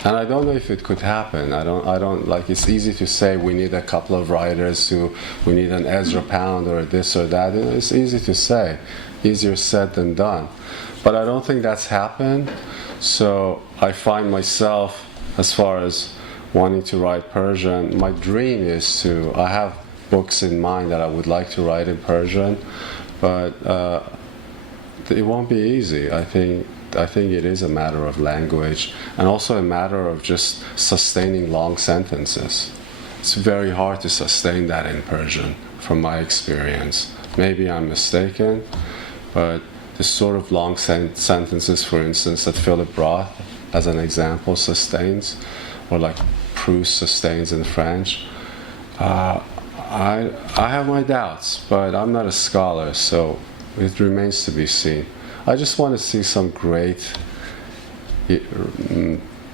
And I don't know if it could happen. I don't like. It's easy to say we need a couple of writers we need an Ezra Pound or this or that. You know, it's easy to say, easier said than done. But I don't think that's happened. So I find myself, as far as wanting to write Persian, my dream is I have books in mind that I would like to write in Persian, but it won't be easy. I think it is a matter of language and also a matter of just sustaining long sentences. It's very hard to sustain that in Persian, from my experience. Maybe I'm mistaken, but the sort of long sentences, for instance, that Philip Roth, as an example, sustains, or like Proust sustains in French, I have my doubts, but I'm not a scholar, so it remains to be seen. I just want to see some great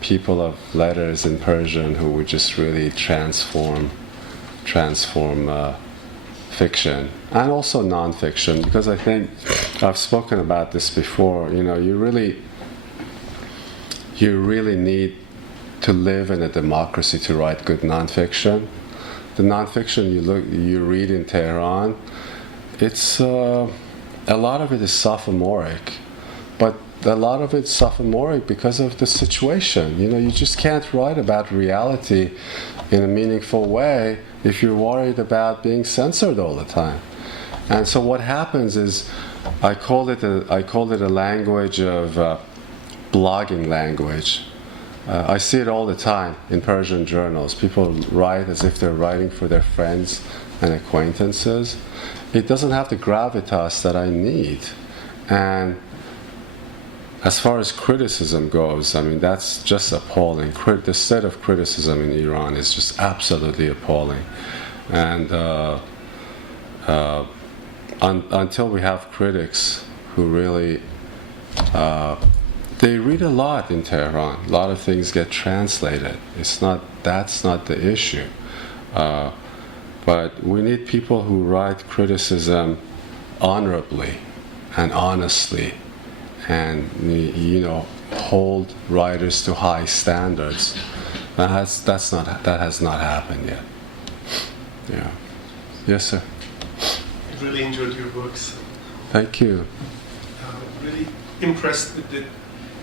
people of letters in Persian who would just really transform fiction and also non-fiction, because I think I've spoken about this before. You know, you really need to live in a democracy to write good non-fiction. The non-fiction you read in Tehran, it's a lot of it is sophomoric, but a lot of it's sophomoric because of the situation. You know, you just can't write about reality in a meaningful way if you're worried about being censored all the time. And so what happens is, I called it a language of blogging language. I see it all the time in Persian journals. People write as if they're writing for their friends and acquaintances. It doesn't have the gravitas that I need. And as far as criticism goes, I mean, that's just appalling. The state of criticism in Iran is just absolutely appalling. And until we have critics who really, they read a lot in Tehran. A lot of things get translated. That's not the issue. But we need people who write criticism honorably and honestly, and hold writers to high standards. That has not happened yet. Yeah. Yes, sir. I really enjoyed your books. Thank you. Really impressed with the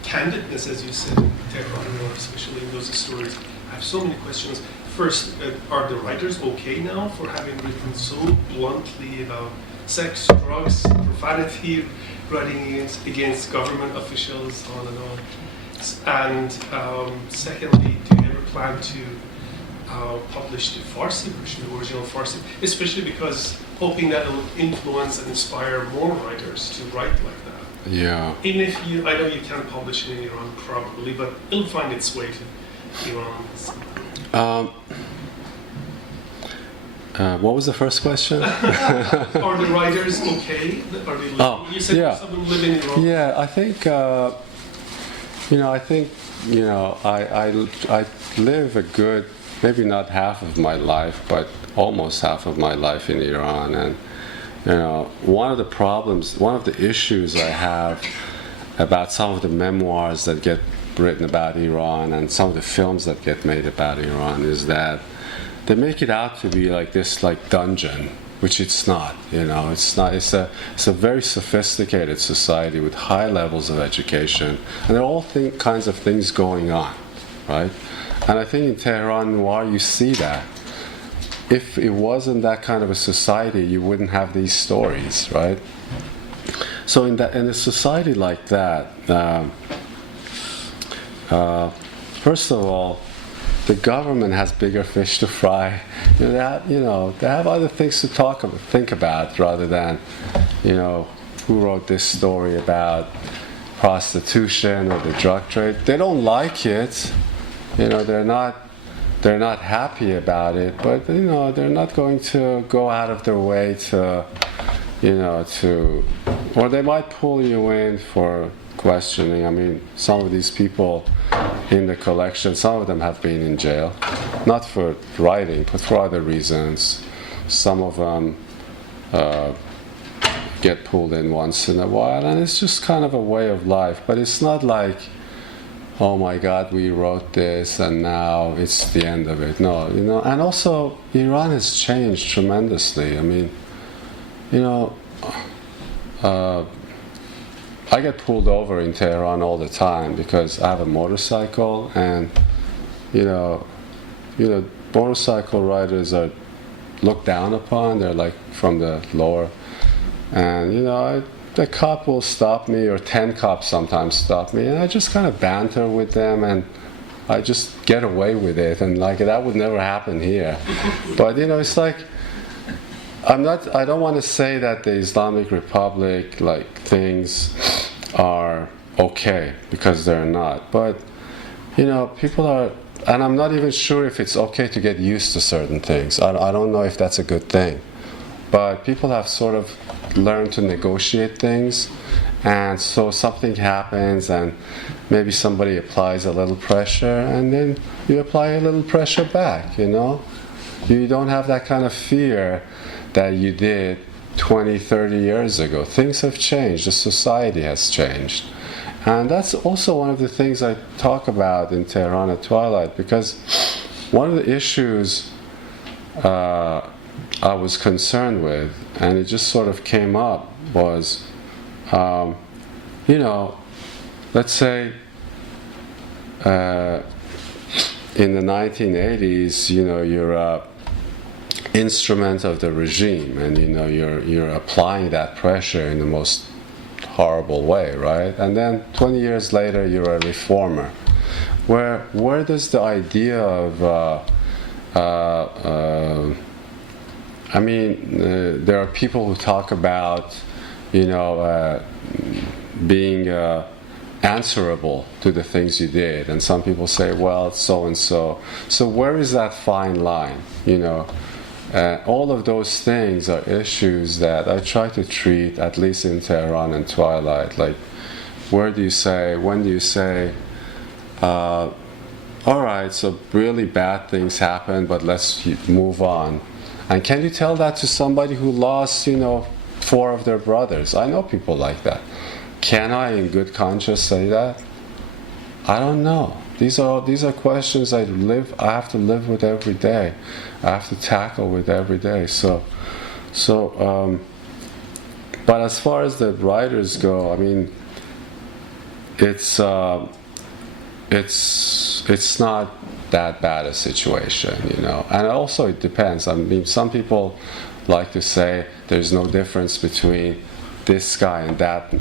candidness, as you said, in Tehran Noir, especially in those stories. I have so many questions. First, are the writers okay now for having written so bluntly about sex, drugs, profanity, writing against government officials, on and on? And secondly, do you ever plan to publish the Farsi version, the original Farsi, especially because hoping that it will influence and inspire more writers to write like that? Yeah. Even if I know you can't publish it in Iran probably, but it'll find its way to Iran. What was the first question? Are the writers okay? Are they you said yeah. someone living in Iran. Yeah, I think I live a good, maybe not half of my life, but almost half of my life in Iran, and one of the problems, one of the issues I have about some of the memoirs that get written about Iran and some of the films that get made about Iran is that they make it out to be like this dungeon, which it's not. It's not. It's a very sophisticated society with high levels of education, and there are all kinds of things going on, right? And I think in Tehran Noir you see that. If it wasn't that kind of a society, you wouldn't have these stories, right? So in a society like that, first of all, the government has bigger fish to fry. They have other things to think about rather than, who wrote this story about prostitution or the drug trade. They don't like it. They're not happy about it, but they're not going to go out of their way to, or they might pull you in for questioning. I mean, some of these people in the collection, some of them have been in jail, not for writing, but for other reasons. Some of them get pulled in once in a while, and it's just kind of a way of life. But it's not like, oh my God, we wrote this and now it's the end of it. No, and also Iran has changed tremendously. I mean, I get pulled over in Tehran all the time because I have a motorcycle, and motorcycle riders are looked down upon. They're like from the lower, and the cop will stop me, or 10 cops sometimes stop me, and I just kind of banter with them, and I just get away with it, and that would never happen here. But it's like, I don't want to say that the Islamic Republic things are okay, because they're not. But people are, and I'm not even sure if it's okay to get used to certain things. I don't know if that's a good thing. But people have sort of learned to negotiate things, and so something happens and maybe somebody applies a little pressure, and then you apply a little pressure back. You don't have that kind of fear that you did 20, 30 years ago. Things have changed. The society has changed. And that's also one of the things I talk about in Tehran Twilight, because one of the issues I was concerned with, and it just sort of came up, was, let's say in the 1980s, you're a instrument of the regime, and you're applying that pressure in the most horrible way, right? And then 20 years later, you're a reformer. Where does the idea of there are people who talk about being answerable to the things you did, and some people say, well, so and so. So where is that fine line? All of those things are issues that I try to treat, at least in Tehran and Twilight. Like, when do you say, all right, so really bad things happen, but let's move on. And can you tell that to somebody who lost, 4 of their brothers? I know people like that. Can I, in good conscience, say that? I don't know. These are questions I have to live with every day. I have to tackle with every day. So But as far as the writers go, I mean, it's not that bad a situation, you know. And also it depends. I mean, some people like to say there's no difference between this guy and that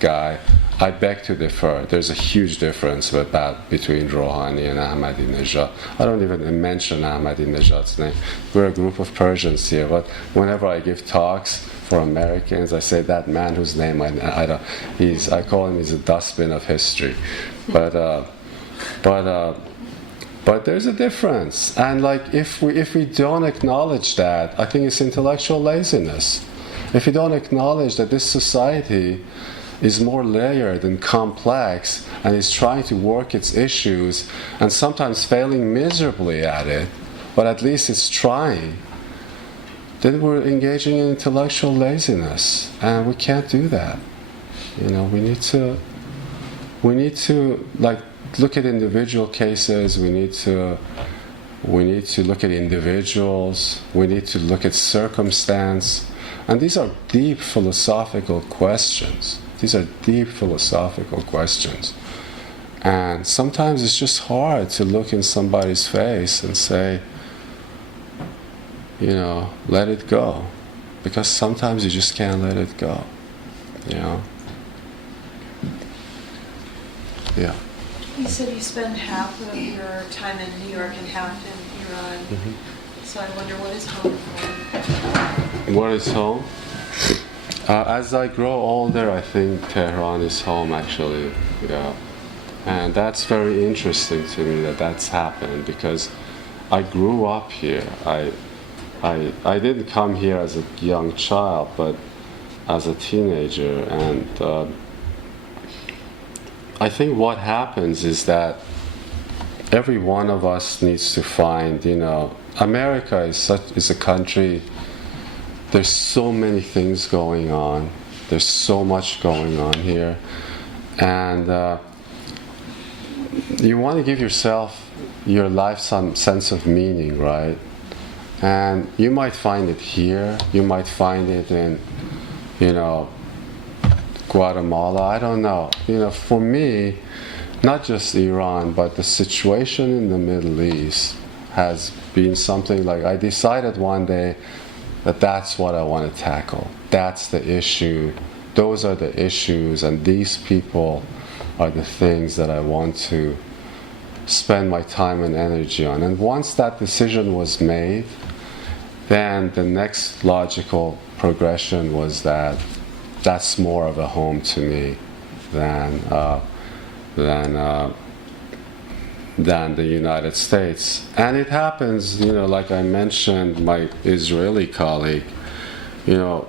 guy. I beg to differ. There's a huge difference between Rouhani and Ahmadinejad. I don't even mention Ahmadinejad's name. We're a group of Persians here, but whenever I give talks for Americans, I say that man whose name I call him, he's a dustbin of history. But there's a difference, and like if we don't acknowledge that, I think it's intellectual laziness. If we don't acknowledge that this society is more layered and complex and is trying to work its issues and sometimes failing miserably at it, but at least it's trying, then we're engaging in intellectual laziness, and we can't do that. You know, we need to like look at individual cases. We need to look at individuals. We need to look at circumstance. And these are deep philosophical questions. And sometimes it's just hard to look in somebody's face and say, you know, let it go. Because sometimes you just can't let it go. You know? Yeah. You said you spend half of your time in New York and half in Iran. Mm-hmm. So I wonder, what is home for you? What is home? As I grow older, I think Tehran is home, actually. Yeah. And that's very interesting to me that that's happened, because I grew up here. I didn't come here as a young child, but as a teenager. And I think what happens is that every one of us needs to find, you know, America is a country. There's so many things going on. There's so much going on here, and you want to give your life some sense of meaning, right? And you might find it here. You might find it in, you know, Guatemala. I don't know. You know, for me, not just Iran, but the situation in the Middle East has been something like, I decided one day that that's what I want to tackle. That's the issue. Those are the issues, and these people are the things that I want to spend my time and energy on. And once that decision was made, then the next logical progression was that that's more of a home to me than the United States. And it happens, you know, like I mentioned, my Israeli colleague, you know,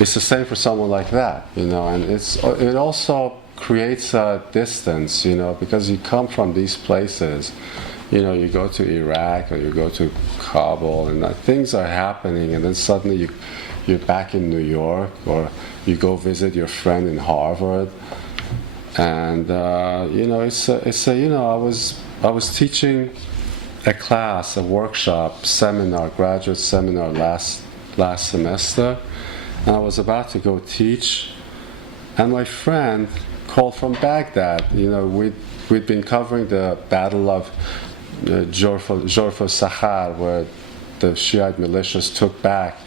it's the same for someone like that, you know, and it also creates a distance, you know, because you come from these places, you know, you go to Iraq or you go to Kabul, and things are happening, and then suddenly you're back in New York, or you go visit your friend in Harvard. And you know, it's you know, I was teaching a class, a workshop, seminar, graduate seminar last semester, and I was about to go teach, and my friend called from Baghdad. You know, we'd been covering the Battle of Jorf Sakhar, where the Shiite militias took back.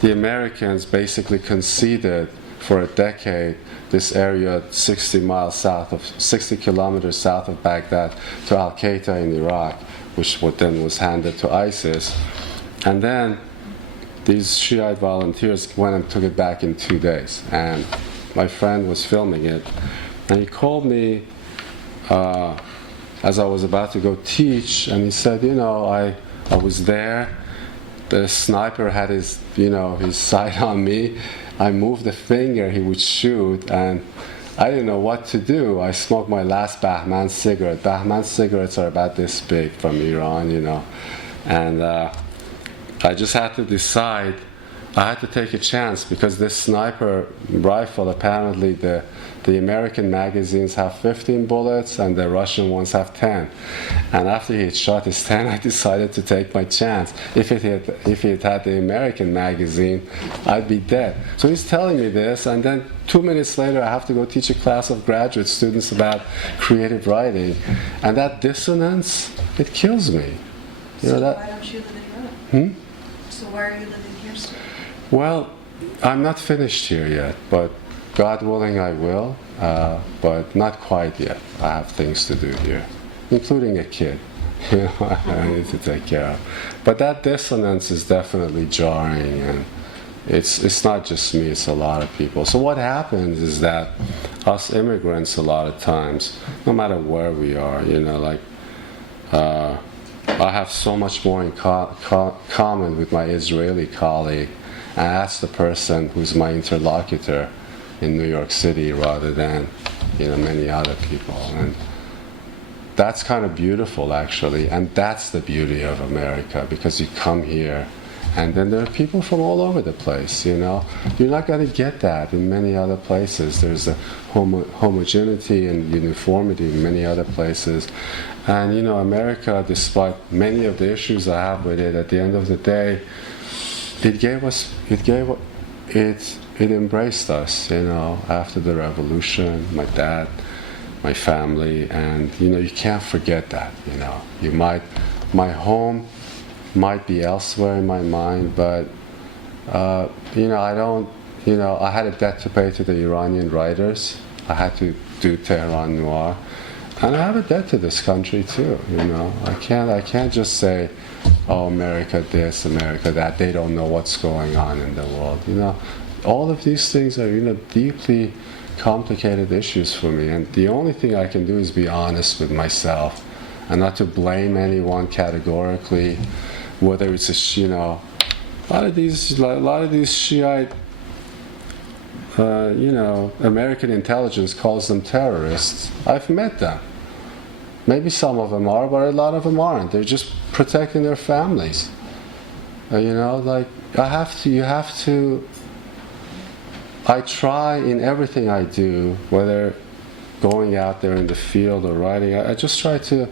The Americans basically conceded for a decade this area 60 kilometers south of Baghdad to Al-Qaeda in Iraq, which then was handed to ISIS. And then these Shiite volunteers went and took it back in 2 days. And my friend was filming it, and he called me as I was about to go teach, and he said, you know, I was there. The sniper had his sight on me. I moved a finger, he would shoot, and I didn't know what to do. I smoked my last Bahman cigarette. Bahman cigarettes are about this big from Iran, you know. And I just had to decide I had to take a chance because this sniper rifle, apparently the American magazines have 15 bullets and the Russian ones have 10. And after he had shot his 10, I decided to take my chance. If he had had the American magazine, I'd be dead. So he's telling me this, and then 2 minutes later I have to go teach a class of graduate students about creative writing. And that dissonance, it kills me. You know that? Why don't you live in Europe? So why are you living here still? Well, I'm not finished here yet, but God willing I will, but not quite yet. I have things to do here, including a kid, you know, I need to take care of. But that dissonance is definitely jarring, and it's not just me, it's a lot of people. So what happens is that us immigrants a lot of times, no matter where we are, you know, like, I have so much more in common with my Israeli colleague, and that's the person who's my interlocutor in New York City rather than, you know, many other people. And that's kind of beautiful, actually, and that's the beauty of America, because you come here and then there are people from all over the place, you know. You're not going to get that in many other places. There's a homogeneity and uniformity in many other places. And, you know, America, despite many of the issues I have with it, at the end of the day, it embraced us, you know, after the revolution, my dad, my family, and, you know, you can't forget that, you know. My home might be elsewhere in my mind, but, you know, I had a debt to pay to the Iranian writers. I had to do Tehran Noir. And I have a debt to this country too, you know. I can't just say, oh, America this, America that. They don't know what's going on in the world, you know. All of these things are, you know, deeply complicated issues for me. And the only thing I can do is be honest with myself and not to blame anyone categorically, whether it's you know, a lot of these Shiite, you know, American intelligence calls them terrorists. I've met them. Maybe some of them are, but a lot of them aren't. They're just protecting their families. You know, like, you have to, I try in everything I do, whether going out there in the field or writing, I just try to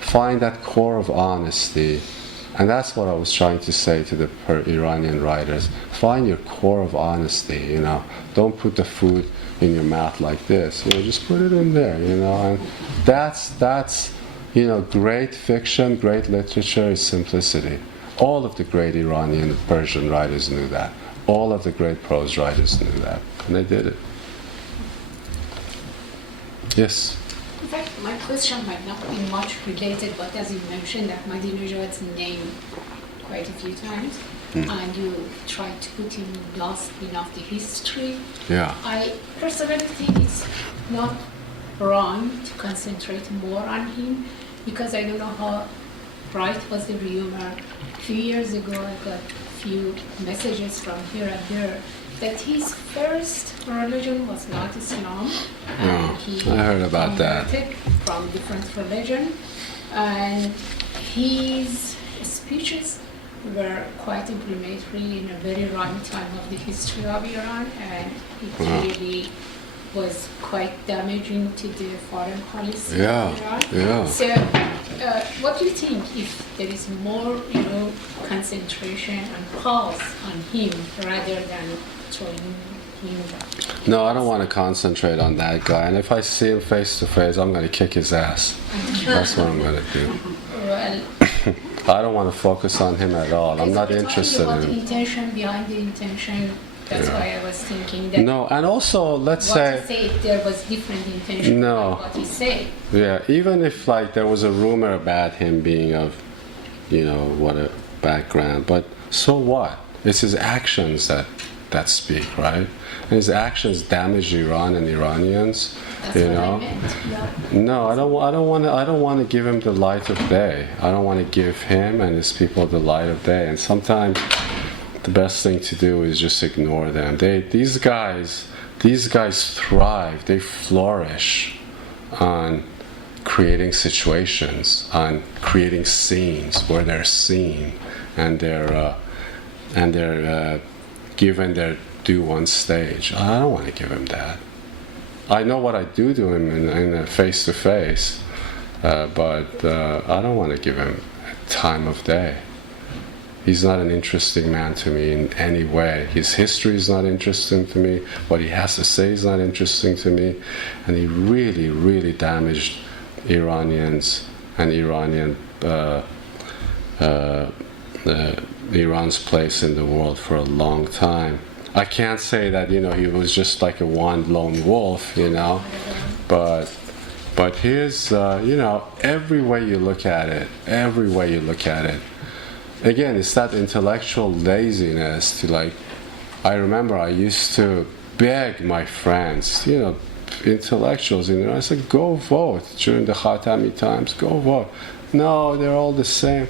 find that core of honesty. And that's what I was trying to say to the Iranian writers. Find your core of honesty, you know. Don't put the food in your mouth like this. You know, just put it in there, you know. And that's you know, great fiction, great literature is simplicity. All of the great Iranian and Persian writers knew that. All of the great prose writers knew that. And they did it. Yes? In fact, my question might not be much related, but as you mentioned that Ahmadinejad's name quite a few times, and you tried to put in last enough the history. Yeah. I personally think it's not wrong to concentrate more on him, because I don't know how right was the rumor. A few years ago, I got a few messages from here and there that his first religion was not Islam. And he I heard about that. converted from different religion, and his speeches were quite inflammatory in a very wrong time of the history of Iran, and it really was quite damaging to the foreign policy of Iran. Yeah. So, what do you think if there is more, you know, concentration and pause on him rather than throwing him? No, I don't want to concentrate on that guy. And if I see him face to face, I'm going to kick his ass. That's what I'm going to do. Well, I don't want to focus on him at all. I'm not interested in the him. intention behind the intention. That's why I was thinking that. No, and also let's what say. he said, there was different intention. No. What he said. Yeah, even if like there was a rumor about him being of, you know, what a background, but so what? It's his actions that speak, right? And his actions damage Iran and Iranians. That's you what know. I meant. Yeah. No, I don't want to give him the light of day. I don't want to give him and his people the light of day. And sometimes the best thing to do is just ignore them. These guys thrive. They flourish on creating situations, on creating scenes where they're seen, and they're given their due on stage. I don't want to give him that. I know what I do to him in a face-to-face, but I don't want to give him a time of day. He's not an interesting man to me in any way. His history is not interesting to me. What he has to say is not interesting to me. And he really, really damaged Iranians and Iran's place in the world for a long time. I can't say that, you know, he was just like a one lone wolf, you know, but here's, you know, every way you look at it, again, it's that intellectual laziness to, like, I remember I used to beg my friends, you know, intellectuals, you know, I said, go vote during the Khatami times, go vote. No, they're all the same.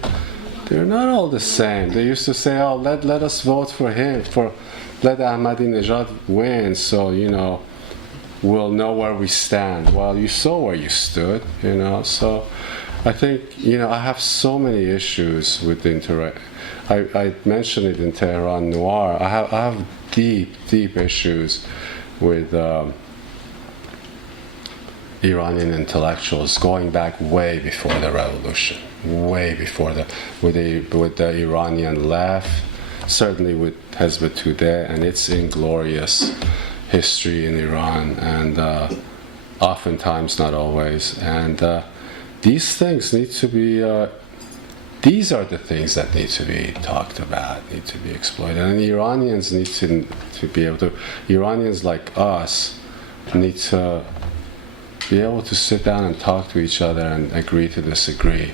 They're not all the same. They used to say, oh, let us vote for him, let Ahmadinejad win, so, you know, we'll know where we stand. Well, you saw where you stood, you know, so I think, you know, I have so many issues with the I mentioned it in Tehran Noir. I have deep issues with Iranian intellectuals going back way before the revolution, way before with the Iranian left, certainly with Hezbollah Tudeh and its inglorious history in Iran, and oftentimes, not always. And these things need to be, these are the things that need to be talked about, need to be exploited. And Iranians need to be able to, Iranians like us need to be able to sit down and talk to each other and agree to disagree,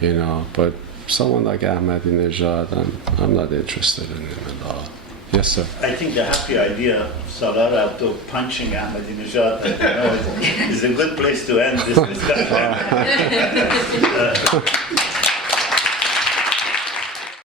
you know. But someone like Ahmadinejad, I'm not interested in him at all. Yes, sir. I think the happy idea of Salar Abdoh punching Ahmadinejad, you know, is a good place to end this discussion.